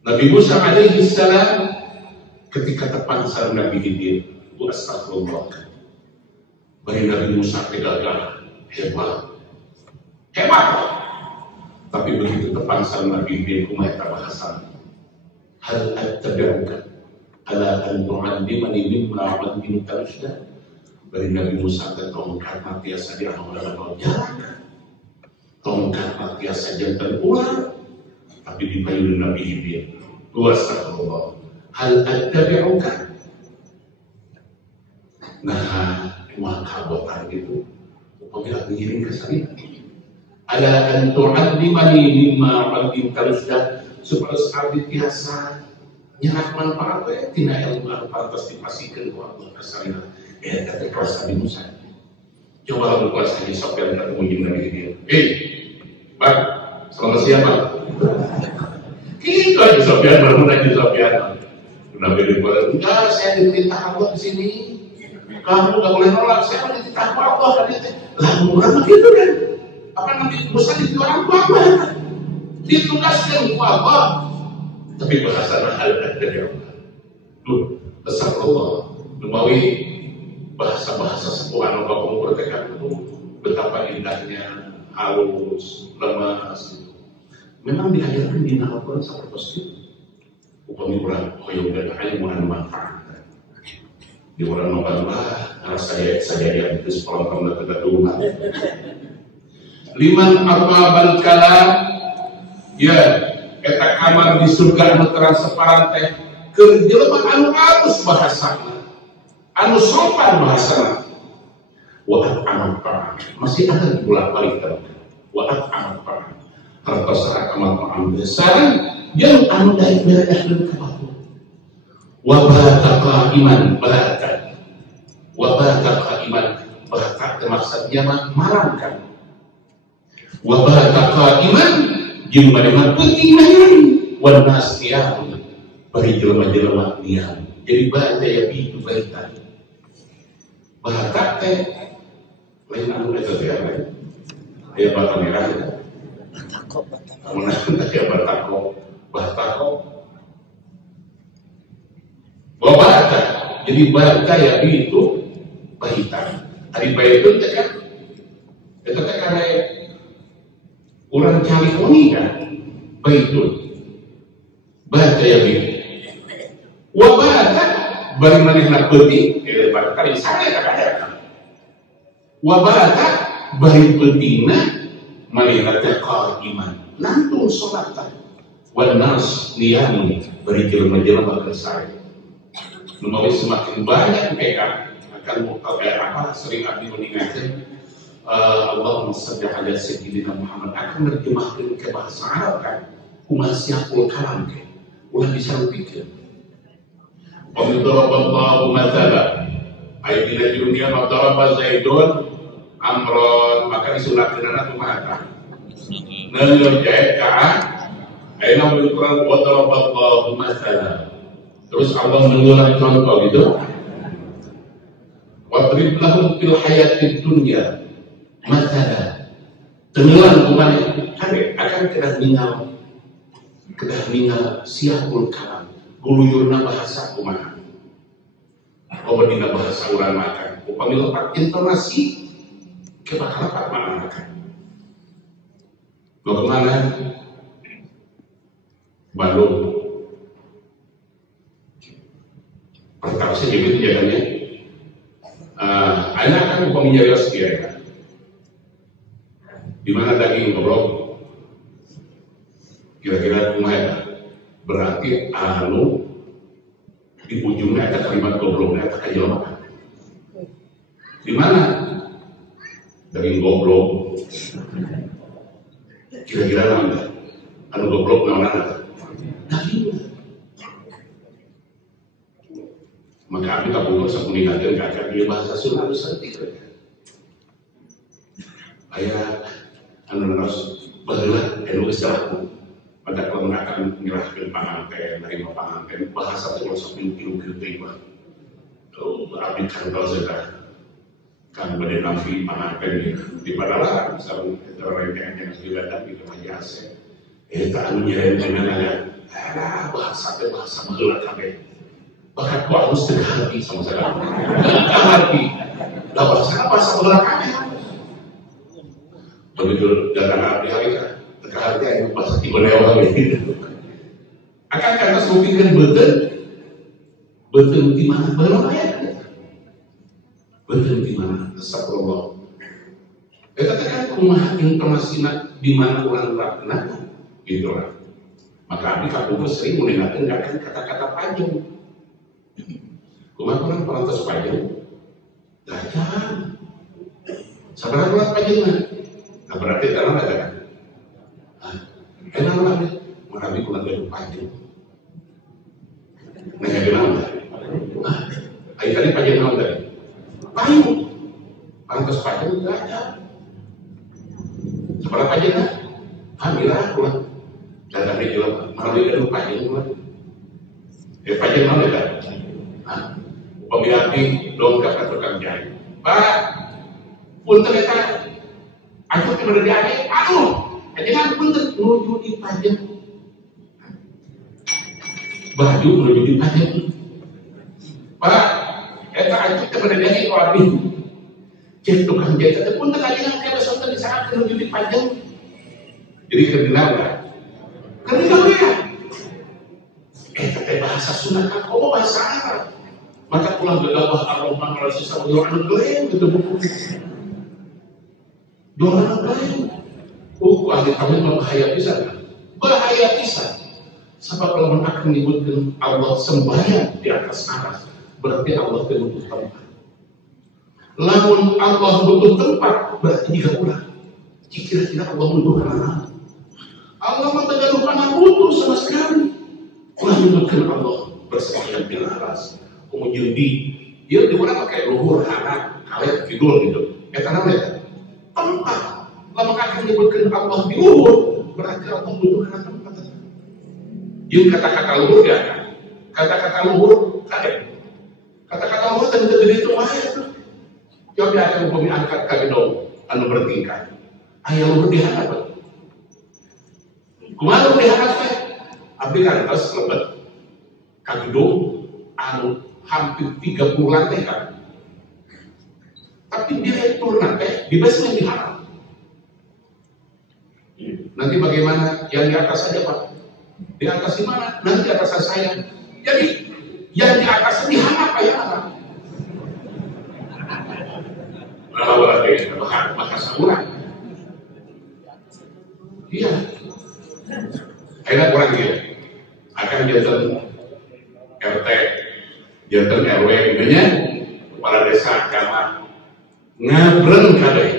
Nabi Musa alaihi salam ketika terpansar Nabi Khidir, astagfirullah. Bagi Nabi Musa gagah, hebat. Tapi begitu terpansar Nabi Khidir, kumaha bahasan. Hal attabi'uka ala an tu'allimani mimma 'allamta rusyda. Dari Nabi Musa ke tongkat matiasa di amal jalan, tongkat matiasa jantan ular, tapi di payung Nabi Khidir. Astagfirullah. Hal attabi'uka. Nah, maka botan gitu. Upamila mengiring ke sana. Ala an tu'allimani mimma 'allamta rusyda, supaya abdi tiasa nyerat manfaat tina ilmu anu pantas dipasikeun ku Allah kasarina. Kata kuasa Nabi Musa. Coba lalu kuasa di Sofyan ketemu dengan Nabi Khidir. Pak, selamat siang Pak. Kita di Sofyan baru naik Sofyan. Nabi Khidir, enggak, saya diperintah Allah di sini. Kamu nggak boleh nolak. Saya diperintah Allah tadi. Lah bukan begitu kan? Apa Nabi Musa itu orang tua apa? Ditugaskan ku Allah. Tapi bahasa hal dari Allah. Besar Allah. Lumawi bahasa-bahasa sepuh anu kapungkur tekan itu betapa indahnya, halus, lemas. Memang dihadirkan di Al-Quran sapertos itu. Upami urang hoyong dan ilmu anu manfaat. Di urang nobal lah, saya yang geus pelongkong da teu liman aqabal kalam ya eta kamar di surga anu transparan teh keur jelema anu alus bahasana anu sopan bahasana wa amat ta'am masih ada bolak-balik terus wa amat ta'am hartos amal ta'am besaran yang anu dari beredahan ke bawah wa bata iman bata wa bata iman bata maksudnya marangkan wa bata iman jeung bagaimana pentingnya wan nasiyah bari jelema-jelema diam jadi bata ya itu bata bata teh lain anu eta teh lain aya bata merah batako aya batako bata jadi bata ya itu baitan ari baitun teh kan eta teh kana urang cari oni kan baitun bata ya itu wa bata bari manehna peuting bata kali sare tak ada wa bata bari peutingna manehna teh qaiman nangtung salat wan nas niyami bari jelema-jelema kersare lumawi semakin banyak mereka akan apa sering abdi mengingatkan Allahumma shalli ala sayyidina Muhammad akan menerjemahkan ke bahasa Arab kan kumaha siapul kalam ke ulah bisa pikir wa daraballahu mathalan ay dina dunia ma daraba zaidun amron maka disunatkeun anak kumaha neuh jae ka ayeuna Al-Qur'an wa daraballahu mathalan terus Allah mengulang contoh gitu wadrib lahum fil hayatid dunya mathalan tenggelam kumaha kade akan kedah ningal siapul kalam guluyurna bahasa kumaha dina bahasa urang makan upami lepat intonasi ke bakal lepat mana makan lo kemana Bandung pertama saya gitu jadinya anak kan upami jayos kira di mana daging goblok kira-kira kumaha berarti anu di ujungnya ada kalimat gobloknya ada kajelma di mana daging goblok kira-kira mana anu goblok mana daging maka abdi kabulur sakuningakeun ka dia bahasa Sunda anu setik aya anu naros baheula anu istilahna pada kalau akan menyerahkan panganten, dari panganten bahasa filosofi ilmu ilmu abdi kantor sudah kan pada nafi panganten di padahal misalnya orang yang juga tapi kemajase tak anu nyeren dengan ada bahasa mengelak kabeh bahkan ku harus tegak hati sama saya tegak hati lah bahasa mengelak kabeh begitu datang abdi hari harga yang pas tiba lewat gitu. Akan karena supingkan betul di mana belum ayat. Betul di mana? Astagfirullah. Kita kan kumaha informasinya di mana orang rakna gitu lah. Maka abdi kabeh sering mendengarkan akan kata-kata panjang. Kumaha orang perantos panjang? Gajah. Sabar ulah panjangna. Nah berarti tanah ada kan? Kenapa nabi? Nabi kurang dari panjang. Nanya kenapa? Ayo tadi panjang naon tadi? Panjang. Pantas panjang enggak ada. Seberapa panjang kan? Mila kurang. Dan tapi juga melalui dari panjang kurang. Panjang naon ya? Pemilih dongkap ke tukang jahit. Pak, punten eta. Aku kemudian diajak. Jangan punten menuju di pajak baju menuju di pajak Pak eta aja kepada dia itu abdi cek tukang jahit itu punten aja yang kayak besok di sana menuju di pajak jadi kenal ya eta bahasa Sunda kan oh bahasa Arab maka pulang gegabah Ar-Rahman Ar-Rahim sisa doa anu keren gitu buku doa anu keren Buku ahli tauhid bahaya pisan. Bahaya pisan. Sebab kalau akan menyebutkan Allah sembahyang di atas aras, berarti Allah butuh tempat. Lamun Allah butuh tempat, berarti juga ulah. Kira-kira Allah butuh mana? Allah mah tidak pernah butuh sama sekali. Ulah menyebutkan Allah bersemayam di aras. Kemudian dia di mana pakai luhur, anak, kalian tidur gitu. Karena tempat. Lamun akan menyebutkan Allah di luhur, berarti Allah butuh tempat. Yung kata-kata luhur ya, kata-kata luhur kaya. Kata-kata luhur tentu jadi itu mahal tuh. Coba akan bumi angkat kagedong, anu bertingkat. Ayah luhur diharap. Kumaha luhur diharap teh? Abdi kantos lebet kagedong anu hampir 30 lantai kan. Tapi dia itu nanti di basement diharap. Nanti bagaimana yang di atas saja Pak? Di atas di mana? Nanti di atas saya. Jadi yang di atas ini apa ya? Bahasa kurang. Iya. Akhirnya kurang dia. Akan jantan RT, jantan RW, gimana? Kepala desa, camat, ngabreng kadang.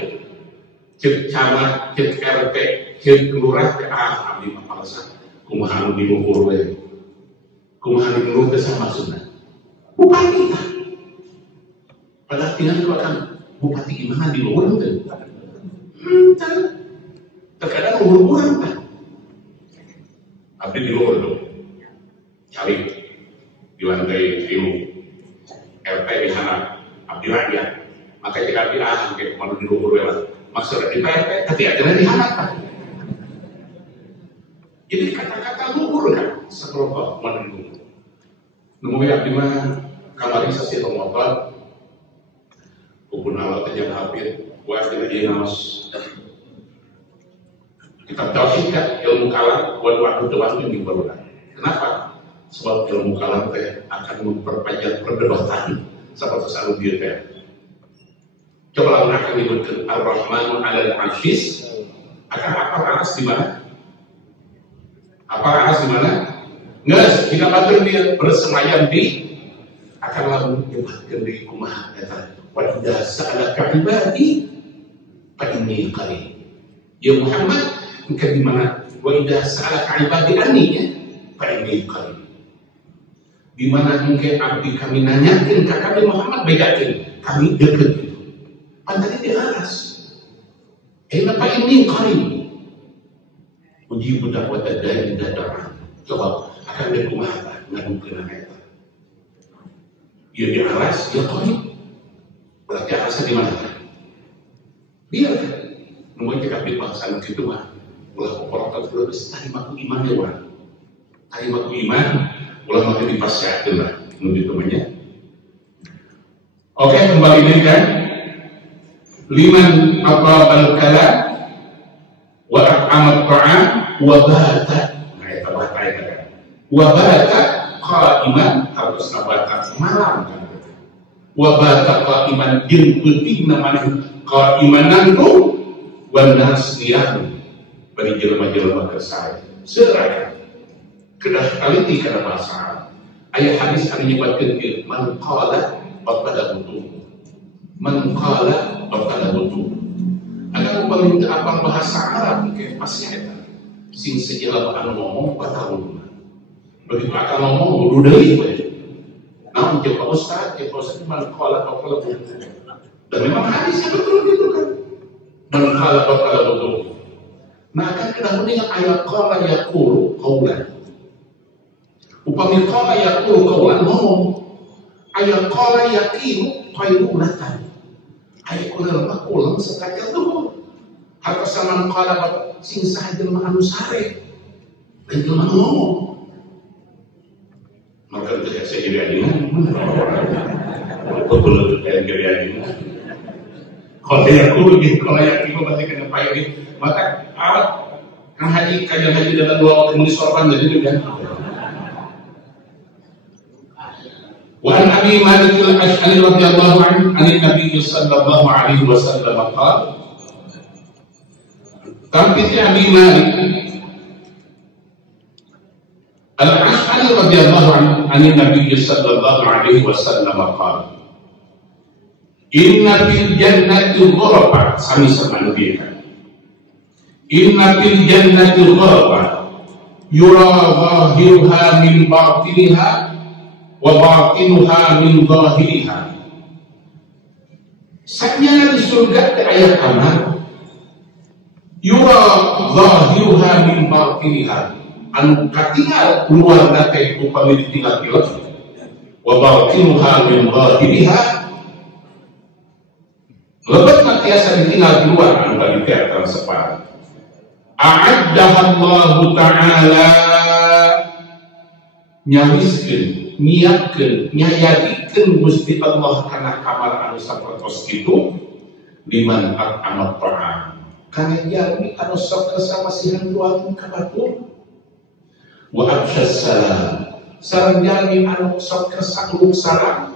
Cek camat, cek RT, cek lurah, abdi mapalasa. Kumaha di luhur we. Kumaha di luhur teh sama maksudna. Bupati tah. Pada tinggal itu akan bupati gimana di luhur teh. Terkadang luhur kurang tah. Abdi di luhur tuh. Cari di lantai 3. RT di sana abdi rakyat. Maka jika abdi ke mana di luhur we lah. Maksudnya di RT hati-hati di sana tah. Jadi kata-kata luhur kan sekelompok menunggu. Nunggu abdi mah kamarisasi pemotor. Hubun Allah tajam hafid, buat jadi naos. Kita tahu kan ilmu kalam buat waktu yang diperlukan. Kenapa? Sebab ilmu kalam teh akan memperpanjang perdebatan seperti selalu dia teh. Coba lawan akan disebutkan Ar-Rahmanu 'alal 'arsyis. Akan apa aras di mana? Apa aras di mana? Nges, jika batur dia bersemayam di akan lalu nyebutkan di kumaha kata wa idza sa'alaka 'ibadi fa inni qarib. Ya Muhammad, engkau di mana? Wa idza sa'alaka 'ibadi anni fa inni qarib. Di mana engkau abdi kami nanyakeun ka kami Muhammad begakeun, kami deukeut gitu. Pantari di aras. Fa inni qarib. Uji budak wata dari dadar. Coba akan dia kumaha ngadukeun eta. Dia di aras, dia qarib. Berarti arasnya di mana? Dia kan. Mungkin jika dipaksa gitu mah. Ulah operator terus tarima ku iman dewa. Tarima ku iman, ulah makin dipasyakeun lah. Nu ditu mah nya. Oke, kembali ini kan. Liman aqabal kalam wa amat ta'am wa bata. Nah, itu bahasa itu kan. Wa bata qa'iman harus nabata malam kan. Wa bata qa'iman jeung peuting namanya qa'imanan tu wa nasiyah bari jelema-jelema kesal. Seraya kedah kaliti kana bahasa. Aya hadis anu nyebatkeun ieu man qala pada wudu. Man qala pada wudu. Akan pemerintah apa bahasa Arab ke pasti ada sing sejelema anu ngomong patahun begitu akan ngomong wudu deui we namun jeung Ustaz man qala wudu dan memang hadisnya betul gitu kan man qala wudu. Nah kan kita mendingan ayat qala yaqulu qaulan upami qala yaqulu qaulan ngomong ayat qala yaqinu qailulatan ayat qala maqulan sekalian tuh harta saman qala sing saha jelema anu sare dan jelema ngomong maka teh saya jadi adingan betul kayak jadi adingan kalau aku gitu kalau yang ibu berarti kena payah maka kan haji kajian haji dalam 2 waktu menulis sorban jadi juga wa an Abi Malik al-Asy'ari radhiyallahu anhu an Nabi sallallahu alaihi wasallam qala Tampiti Abi Malik Al-Ash'ari radhiyallahu anhu Nabi sallallahu alaihi wasallam qala Inna fil jannati ghurafat sami sama Nabi kan. Inna fil jannati ghurafat yura zahiruha min batiniha wa batinuha min zahiriha. Saknya di surga ada ayat kamar yura zahiruha min batiniha anu katingal luar nate upami ditinggal pilot wa batinuha min zahiriha lebat matiasa ditinggal keluar anu tadi teatan separah. A'addaha Allah Ta'ala nyawiskeun, nyiapkeun, nyayadikeun Gusti Allah kana kamar anu sapertos kitu liman amat ta'am. Kana jalmi anu sok kasamasihan duakeun ka batur. Wa afsyas salam. Sareng jalmi anu sok kasakluk salam.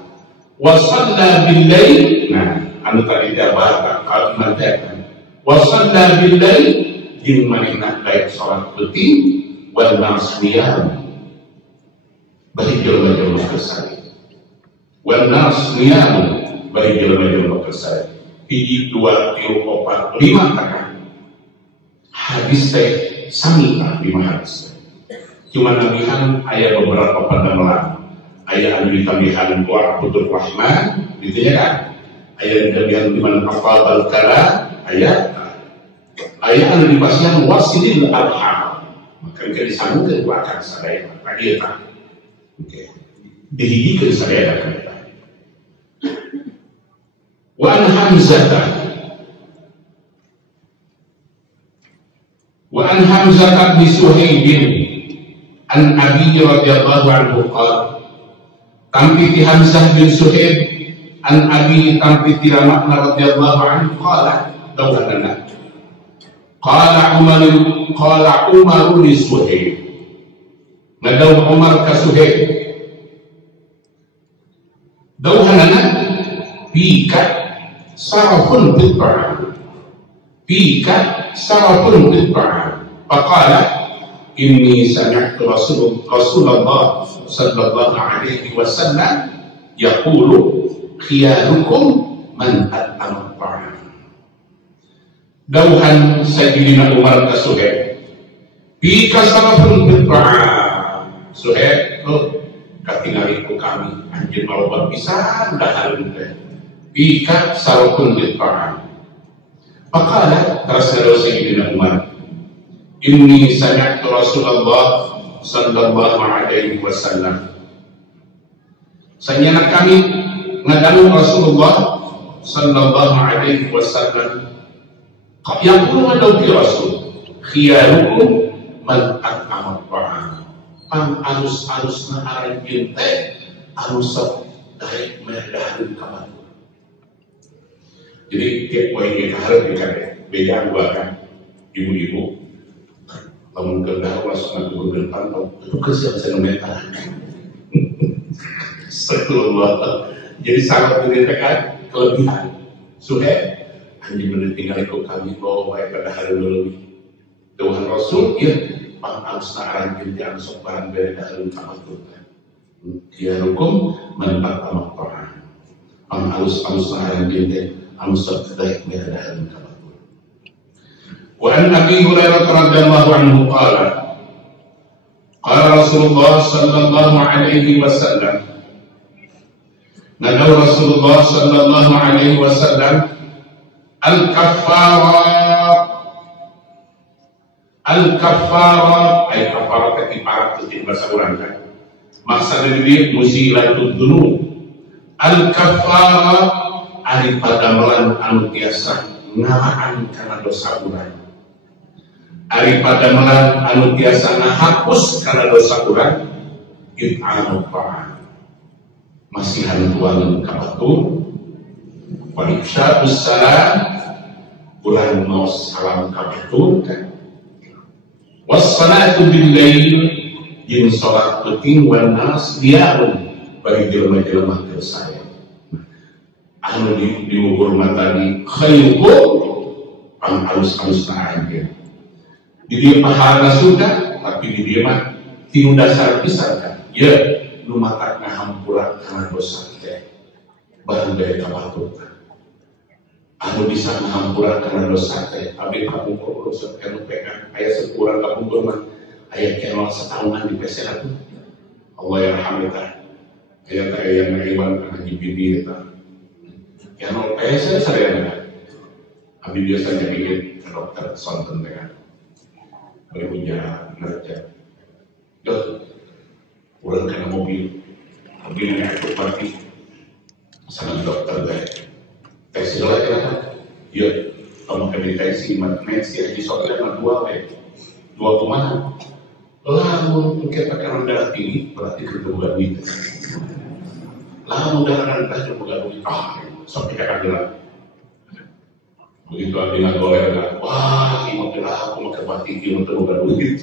Wa shalla bil lail. Nah, anu tadi jabatan kalimat kan. Wa shalla bil lail jeung manehna baik salat penting wal nasniyam bari jelema-jelema kesari wal nasniyam bari jelema-jelema kesari 1 2 3 4 5 takkan hadis teh sami 5 hadis cuma nabihan aya beberapa pandangan aya anu ditambihan ku Abdur Rahman gitu ya kan aya ditambihan di mana afal kala aya anu dipasihan wasilil arham maka disambungkan ku akan sadaya tadi eta oke dihidikeun sadaya kan eta wa an Hamzah bin Suhaib an Abi radhiyallahu anhu qala tampiti Hamzah bin Suhaib an Abi tampiti Ramakna radhiyallahu anhu qala dawahana Qala Umar li Suhaib ngadaw Umar ka Suhaib dawhanana bika sarafun bid'ah bika sarafun bid'ah faqala inni sami'tu Rasulullah sallallahu alaihi wasallam yaqulu khiyarukum man at'ama ta'am. Dauhan Sayyidina Umar ka Suhaib bika sarafun bid'ah Suhaib katingali ku kami anjeun maloba pisan dahareun teh bika sarafun bid'ah faqala terus Sayyidina Umar inni sami'tu Rasulullah sallallahu alaihi wasallam sanyana kami ngadangu Rasulullah sallallahu alaihi wasallam yang pun ada di Rasul khiyarukum man at'ama ta'am pan alus-alusna aranjeun teh anu sok daek medahareun ka batur. Jadi tiap poin kita harus beda dua kan ibu-ibu lamun kedah masuk ke depan itu kesiapan mental. Astagfirullah. Jadi sangat mendetekan kelebihan. Suhaib anjing mentinggal ikut kami bahwa baik pada hari lebih Tuhan Rasul ya pang alusna aranjeun teh anu sok barang bere dahareun ka batur. Dia hukum menempat amak Quran. Pang alus-alusna aranjeun teh anu sok daek bere dahareun ka batur. Wa an Abi Hurairah radhiyallahu anhu qala qala Rasulullah sallallahu alaihi wasallam nadaw Rasulullah sallallahu alaihi wasallam Al-kaffara ay kaffara ketiparat itu bahasa orang kan maksudnya dia musilatul dzunub al-kaffara ari padamelan anu tiasa ngahaan kana dosa urang ari padamelan anu tiasa ngahapus kana dosa urang it'anu ta'am masihan tuangan ka batur wa ifsya'us salam urang maos salam ka batur kan wassalatu bil lail jeung salat penting wan nas diaun bagi jelema-jelema keur saya anu diukur tadi khairukum halus-halus aja. Di dia pahala sudah, tapi di dia mah tinu dasar besar kan. Ya, nu matak ngahampura karena dosa teh. Baru dari kapatutan. Anu bisa ngahampura karena dosa teh. Abi kamu kok dosa kanu pekan. Aya sepurang kapungkur mah. Aya kenal setahunan di pesehat. Allah yarhamillah. Aya teh aya ngaiwan kana bibi eta. Kenal pesehat sadayana. Abi biasanya bikin ke dokter sonten teh kan. Punya ngerja, dok, pulang kena mobilnya aku mati, sama dokter deh, tes segala kan, ya, kamu deteksi mensi aja soalnya dua kemana, lalu mungkin tekanan darah tinggi berarti kedua duit, lalu darah rendah kedua duit, sampai kakak bilang. Begitu adina golek kan, wah, ini mobil aku mau kebati dia untuk buka duit,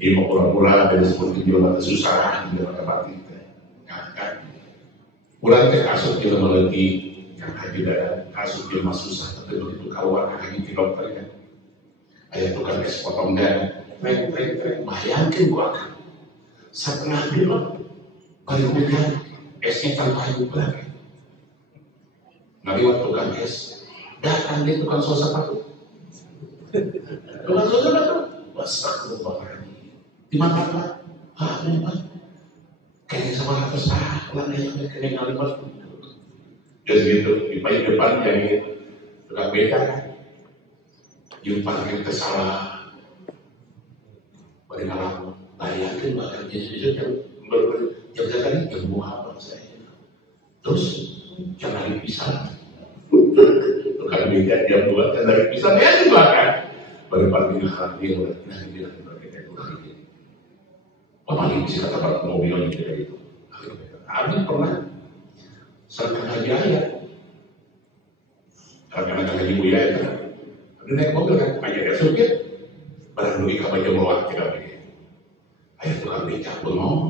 ini mau pura-pura dari seperti dia mata susah, dia mau kebati, kan? Pulang ke kasus dia melagi, yang haji dan kasus dia mah susah, tapi begitu keluar haji di dokter kan, ayah tukang es potong darah, trek, bayangkan gua kan, setelah dia baru dia esnya tanpa haji lagi. Nabi waktu tukang es, datang dia tukang sosa patu. Tukang sosa patu, astagfirullah. Di mana Pak? Ini Pak. Kayaknya sama atas langkahnya kayaknya kali pas. Jadi gitu, di paling depan yang tukang beda. Jumpa kita salah. Bagaimana bayangin bahkan Yesus yang berjalan jam apa saya. Terus jangan dipisah. Tukang meja dia buat dan dari pisah dia juga kan. Bagaimana dia udah nanti bilang berbeda tukang ini. Paling bisa kata mobil yang kayak itu. Abi pernah serkan haji ayah. Karena haji buaya itu. Ada naik mobil kan, aja dia supir. Barang duit kapan jam luar tidak begini. Ayah tukang becak bengong.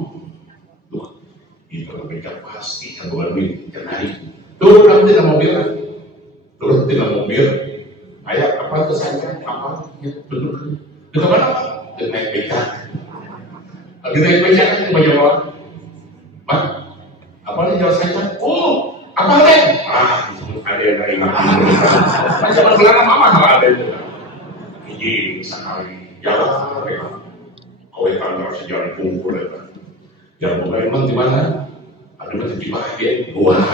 Tuh, itu tukang becak pasti yang bukan duit kenari. Turun kamu tidak mobil kan? Turun tidak mobil. Ayah apa kesannya? Apa? Ya, duduk. Duduk mana Pak? Duduk naik becak. Lagi naik becak kan cuma jawab. Pak, apa nih jawab saya? Oh, apa nih? Ada yang dari mana? Macam mana belakang mama kalau ada itu? Ini sekali jalan mereka. Kau yang tanggal sejalan pungkur ya. Jalan pungkur emang di mana? Ada macam di bahagia. Wah.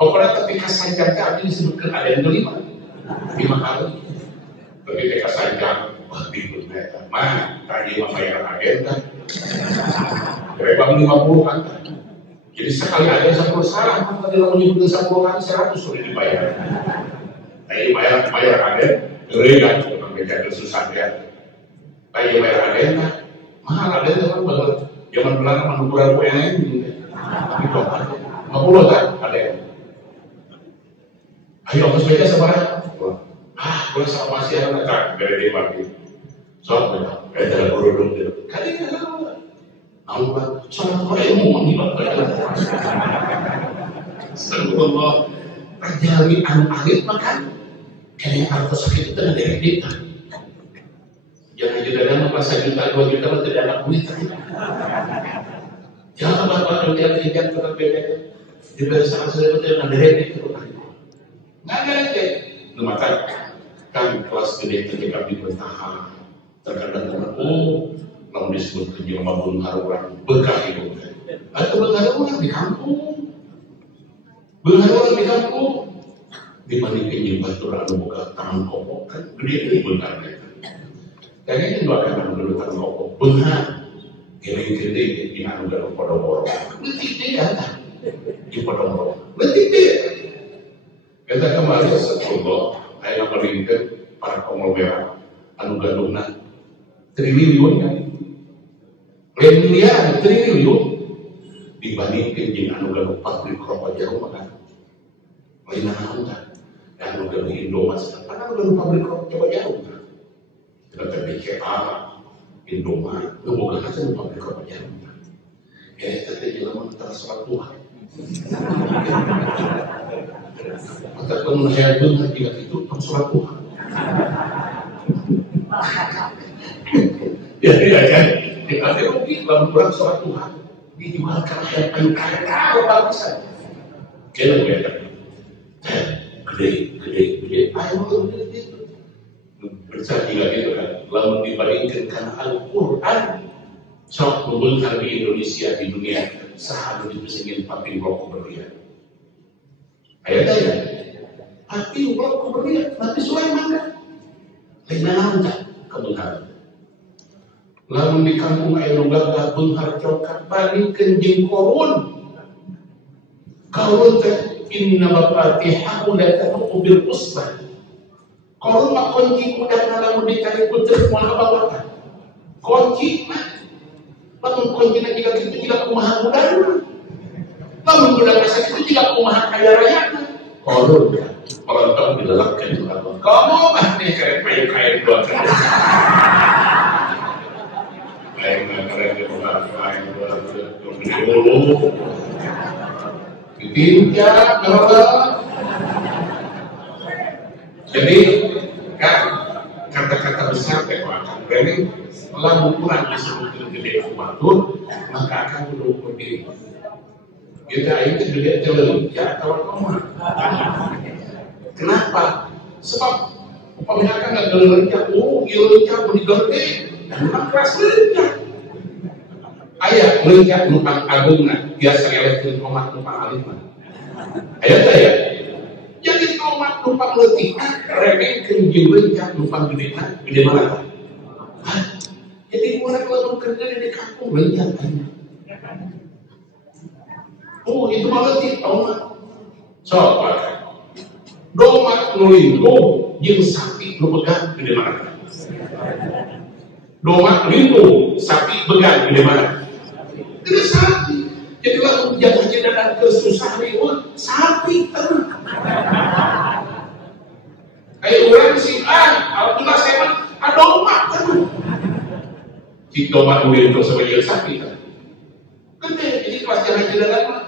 Pokoknya ketika sanjang kami disebutkan ada yang kelima 5 kali. Ketika sanjang, wah bingung mereka. Mah, tadi membayar agen kan? Berapa 50 kan? Jadi sekali ada 10 salah, kan tadi kalau menyebutkan 10 kali 100 sudah dibayar. Tadi bayar agen, ngeri kan? Memang beca susah ya. Tadi bayar agen kan? Mahal agen kan? Zaman belakang menukuran UNM gitu. 50 kan? Agen. Ayo harus beda sebarang. Gue sama masih ada kan dari dia lagi. Soalnya ada produk dia. Kali ini apa? Allah, sama kau ilmu mengibat pada. Astagfirullah. Terjadi alit makan. Kayaknya harus sakit itu dan dari kita. Jangan juga dalam masa juta 2 juta tidak ada duit. Jangan bapak lihat tetap beda. Di bersama saya itu dengan dari itu. Nggak ada aja. Maka kan kelas gede ketika di bertahan terkadang kalau disebut kejelma bun haruran bekah itu. Atau berharuran di kampung. Berharuran di kampung. Dibandingkan jembat turun buka tangan kopok kan gede benarnya. Kayaknya itu akan dulu tangan kopok benar. Gede di anu dalam podong-podong. Letik dia kan di podong-podong. Letik dia. Kita kembali sebelum ayah meringkat para konglomerat anu gadungna triliun kan, miliar triliun dibandingkan dengan anu gadung pabrik rokok jarum kan, lain naon kan, dan anu gadung Indomaret, karena anu gadung pabrik rokok jarum kan, kita BCA, Indomaret, itu bukan hasil pabrik rokok jarum kan, kita tidak mau antara sholat Tuhan. Maka kamu saya dengar jika itu kamu sholat Tuhan. Ya tidak kan? Ada mungkin kalau kurang sholat Tuhan dijualkan kayu apa bagusan? Kena betul. Gede. Ayo berarti lagi itu kan. Lalu dibandingkan karena Al-Quran sok membengkar di Indonesia di dunia sahabat disegin papi rokok berlian. Ayat-ayat papi rokok berlian Nabi Sulaiman kan lain tak kebengkaran. Lalu di kampung ayo gagah benghar cokat balingkan jeung Korun teh inna mafatihahu la tanuqu bil usbah. Korun mah kunci kuda lamun dicari putri moal bawa. Kunci mah lamun kunci na jika kitu jika kumaha budana. Lamun budana sakitu jika kumaha kaya raya. Korun ya. Orang tahu dilalakkan itu Allah. Kamu mah nih kayak dua kali. Lain keren dia lain dulu. Tidak kalau jadi kan kata-kata besar akan berani lalu kurang disebutkan gede kumatur maka akan berukur diri kita itu gede telur ya kawan kawan kenapa sebab upamanya kan nggak gelernya gelernya bergede dan memang keras gelernya ayah gelernya numpang agungna biasa ngelekin komat numpang alimah ayah saya jadi komat numpang letih remeh kenjeng gelernya numpang gede mana jadi orang kalau kerja di kampung gelernya itu malah letih tau nggak coba domat nulindo jeung sapi nu began gede mana domat nulindo sapi began gede mana gede sapi jadi lalu jatuh dan kesusah riwa sapi terus kayak orang sih alhamdulillah saya mah domat terus si domat nulindo sebagai sapi kan gede jadi kelas jalan-jalan mah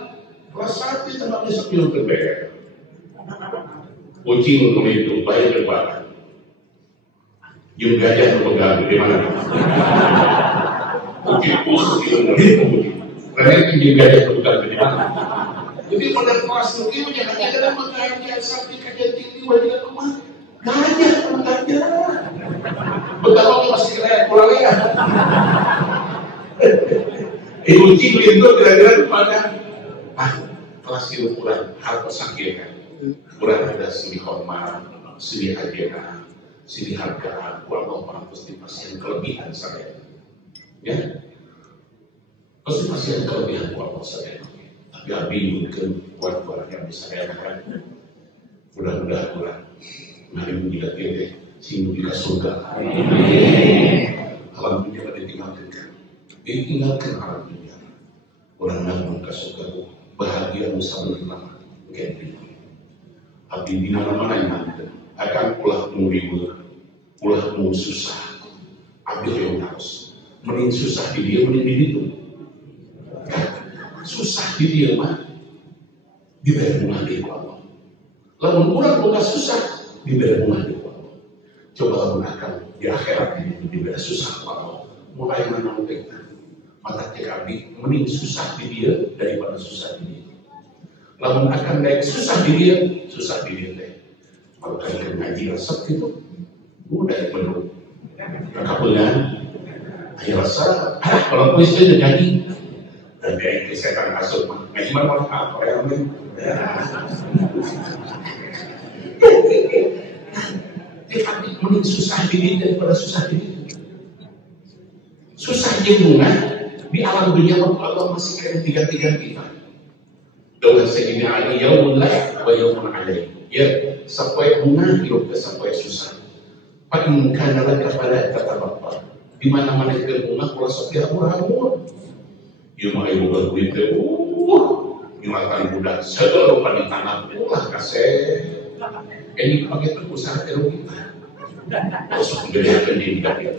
kelas sapi sama bisa pilih berbeda kucing itu baik berbahaya yang gajah berpegang di mana kucing itu karena itu yang gajah berpegang di mana jadi pada kelas itu jangan ada mengajar sapi kajian tinggi wajib rumah gajah mengajar betapa masih kena pulang ya kucing itu kira-kira pada kelas itu kurang hal pesakit kan kurang ada sini hormat, sini hadiah, sini harga, kurang orang pasti pasien kelebihan saya, ya, pasti pasien kelebihan kurang saya, tapi abi mungkin buat yang bisa saya kan, mudah-mudahan kurang, mari menjilat kita, sehingga kita surga, alam dunia ditinggalkan alam dunia, orang namun ke surga, bahagia bisa menerima, mungkin. Abdi di mana-mana yang akan ulah muribur, ulah mau susah. Abdi yang harus mending susah di dia, mending di itu. Susah di dia mah diberi bunga di Allah. Lalu kurang bunga susah diberi bunga di Allah. Coba gunakan di akhirat ini diberi susah Allah. Mulai mana mungkin mata cek abdi mending susah di dia daripada susah di dia. Lamun akan naik susah di dia deh. Kalau kalian ngaji resep itu, udah penuh. Kakak pelan, ayo rasa, kalau kuis itu ngaji, dan dia itu setan masuk, ngaji mana apa yang lain? Tapi mending susah di dia daripada susah di dia. Susah bunga di alam dunia waktu Allah masih kayak tiga-tiga kita. Dengan segini ali yaumun la wa yaumun alai. Ya, sampai bunga hidup ke sampai susah. Paling kana laka fala tatabaqqa. Di mana-mana ke bunga kalau setiap murah-murah. Ieu mah ieu boga duit teh. Nyuatan budak segala rupa di tanah ulah kasih. Ini pakai usaha terus kita. Terus gedeakeun di dia.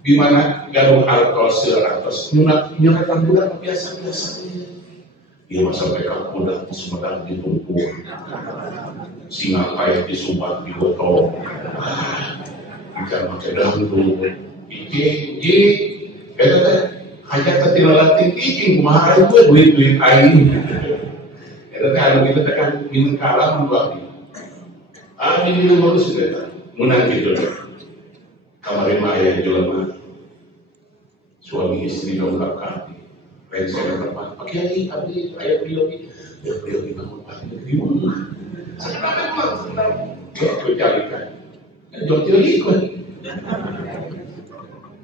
Di mana garung alkohol seratus nyuratan budak biasa-biasa. Iya sampai kapudah di Sumedang ditumpuk, singa kayak disumbat di botol, ikan makan dangdut, iki, hajat ketilalat iki, kumaha itu duit aing, itu kan kita tekan minum kalah membuat ini minum bagus sudah, menang gitu, kemarin ayah jualan suami istri dongkrak kaki. Saya tempat pakai abdi ayat beliau bangun pagi di rumah. Sekarang carikan. Jom cari ikut.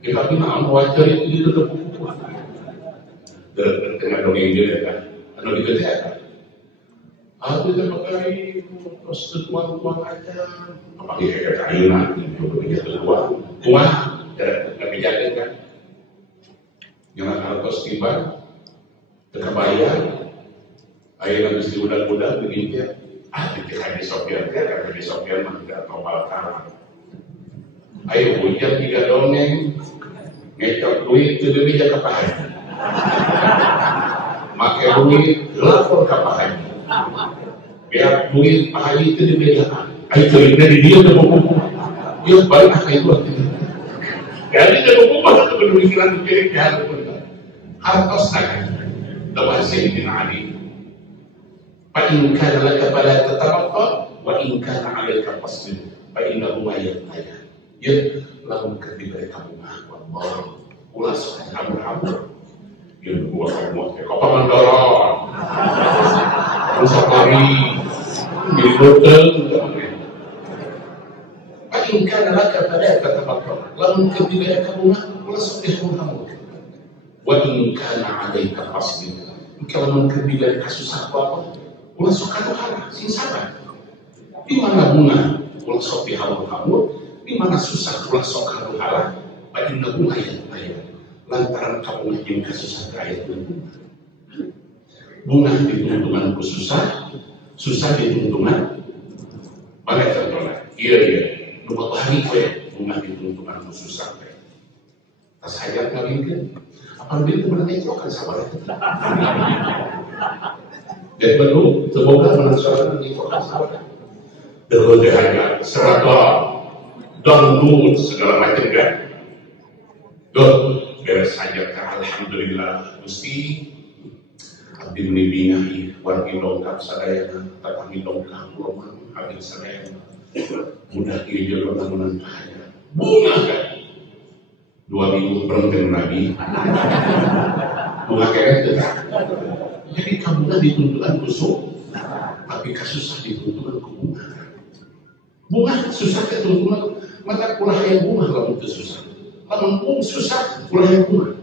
Kita pina mau cari itu tetap buku. Dengan dongeng dia kan. Anu dikerjakan. Aku terpakai terus tuang aja. Apa dia kayak nanti begitu tuang dan menjaga kan. Yang harus tiba terbayar ayah habis diudak-udak begini ya dikira di Sofian karena di Sofian mah tidak tahu balkan ayo hujan 3 dongeng ngecok duit itu dia kepahan make duit lapor kepahan biar duit pahaji itu dibedakan ayo cerita di dia ke buku dia balik itu jadi ke buku atau pendidikan kiri harus akan Dawah Sayyidina Ali Fa'in kana laka fala tatabaqqa Wa'in kana alaika fasbir Fa'innahu mayyataya Ya lahum ketiba kamu Allah Ulah sokat amur-amur Ya buat kamu Kau paman dorong Musafari Jadi hotel Fa'in kana laka fala tatabaqqa Lahum ketiba kamu Ulah sokat amur-amur Wa'in kana alaika fasbir kalau mengkerbi dari kasus apa ulah sok kata halah sing sabar di mana bunga ulah sok dihamur-hamur di mana susah ulah sok kata halah pada bunga ayat lantaran kamu yang kasus ayat bunga dituntungan ku susah dituntungan pada contohnya iya nomor hari bunga dituntungan ku susah tas hayat nggak mungkin ambil kemudian itu akan sabar. Dan perlu semoga menasarkan itu akan sabar. Dengan serata dangdut segala macam kan. Beres saja kan alhamdulillah Gusti. Abdi menibingai wargi dongkap sadayana tatami dongkap roman abdi sadayana. Mudah hijau bangunan bahaya. Bunga kan. 2 minggu berhenti Nabi bunga kayak jadi kamulah dituntutan kusuk tapi kasusah dituntutan ke bunga susah ketuntutan maka kulah yang bunga kalau itu susah kalau susah kulah yang bunga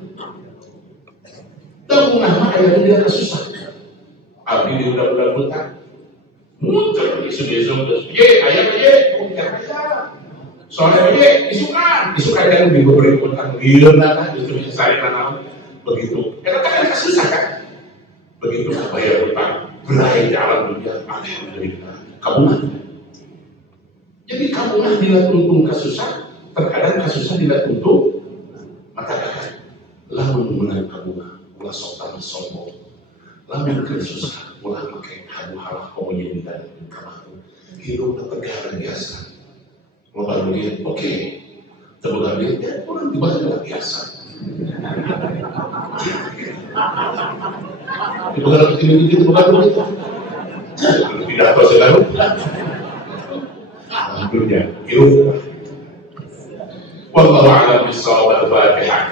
dan bunga mah yang dia kesusah abdi di udah buta muncul di sudah ayam soalnya dia isukan yang diberi utang liurna justru mencari tanam begitu. Karena kan susah kan, begitu bayar utang berakhir jalan dunia alhamdulillah kabungan. Jadi kabungan bila tuntung kasusah, terkadang kasusah bila tuntung maka kakak lamun menang kabungan, ulah sok tanah sombong, lamun kasusah ulah pakai halu-halah komunik dan kamaru hidup negara biasa. Kalau lihat, oke, terbuka lihat, ya orang dibaca dengan biasa. Dibuka ini, dibuka itu. Tidak tahu selalu. Alhamdulillah, hidup. Wallahu a'lam bishawab al-Fatihah.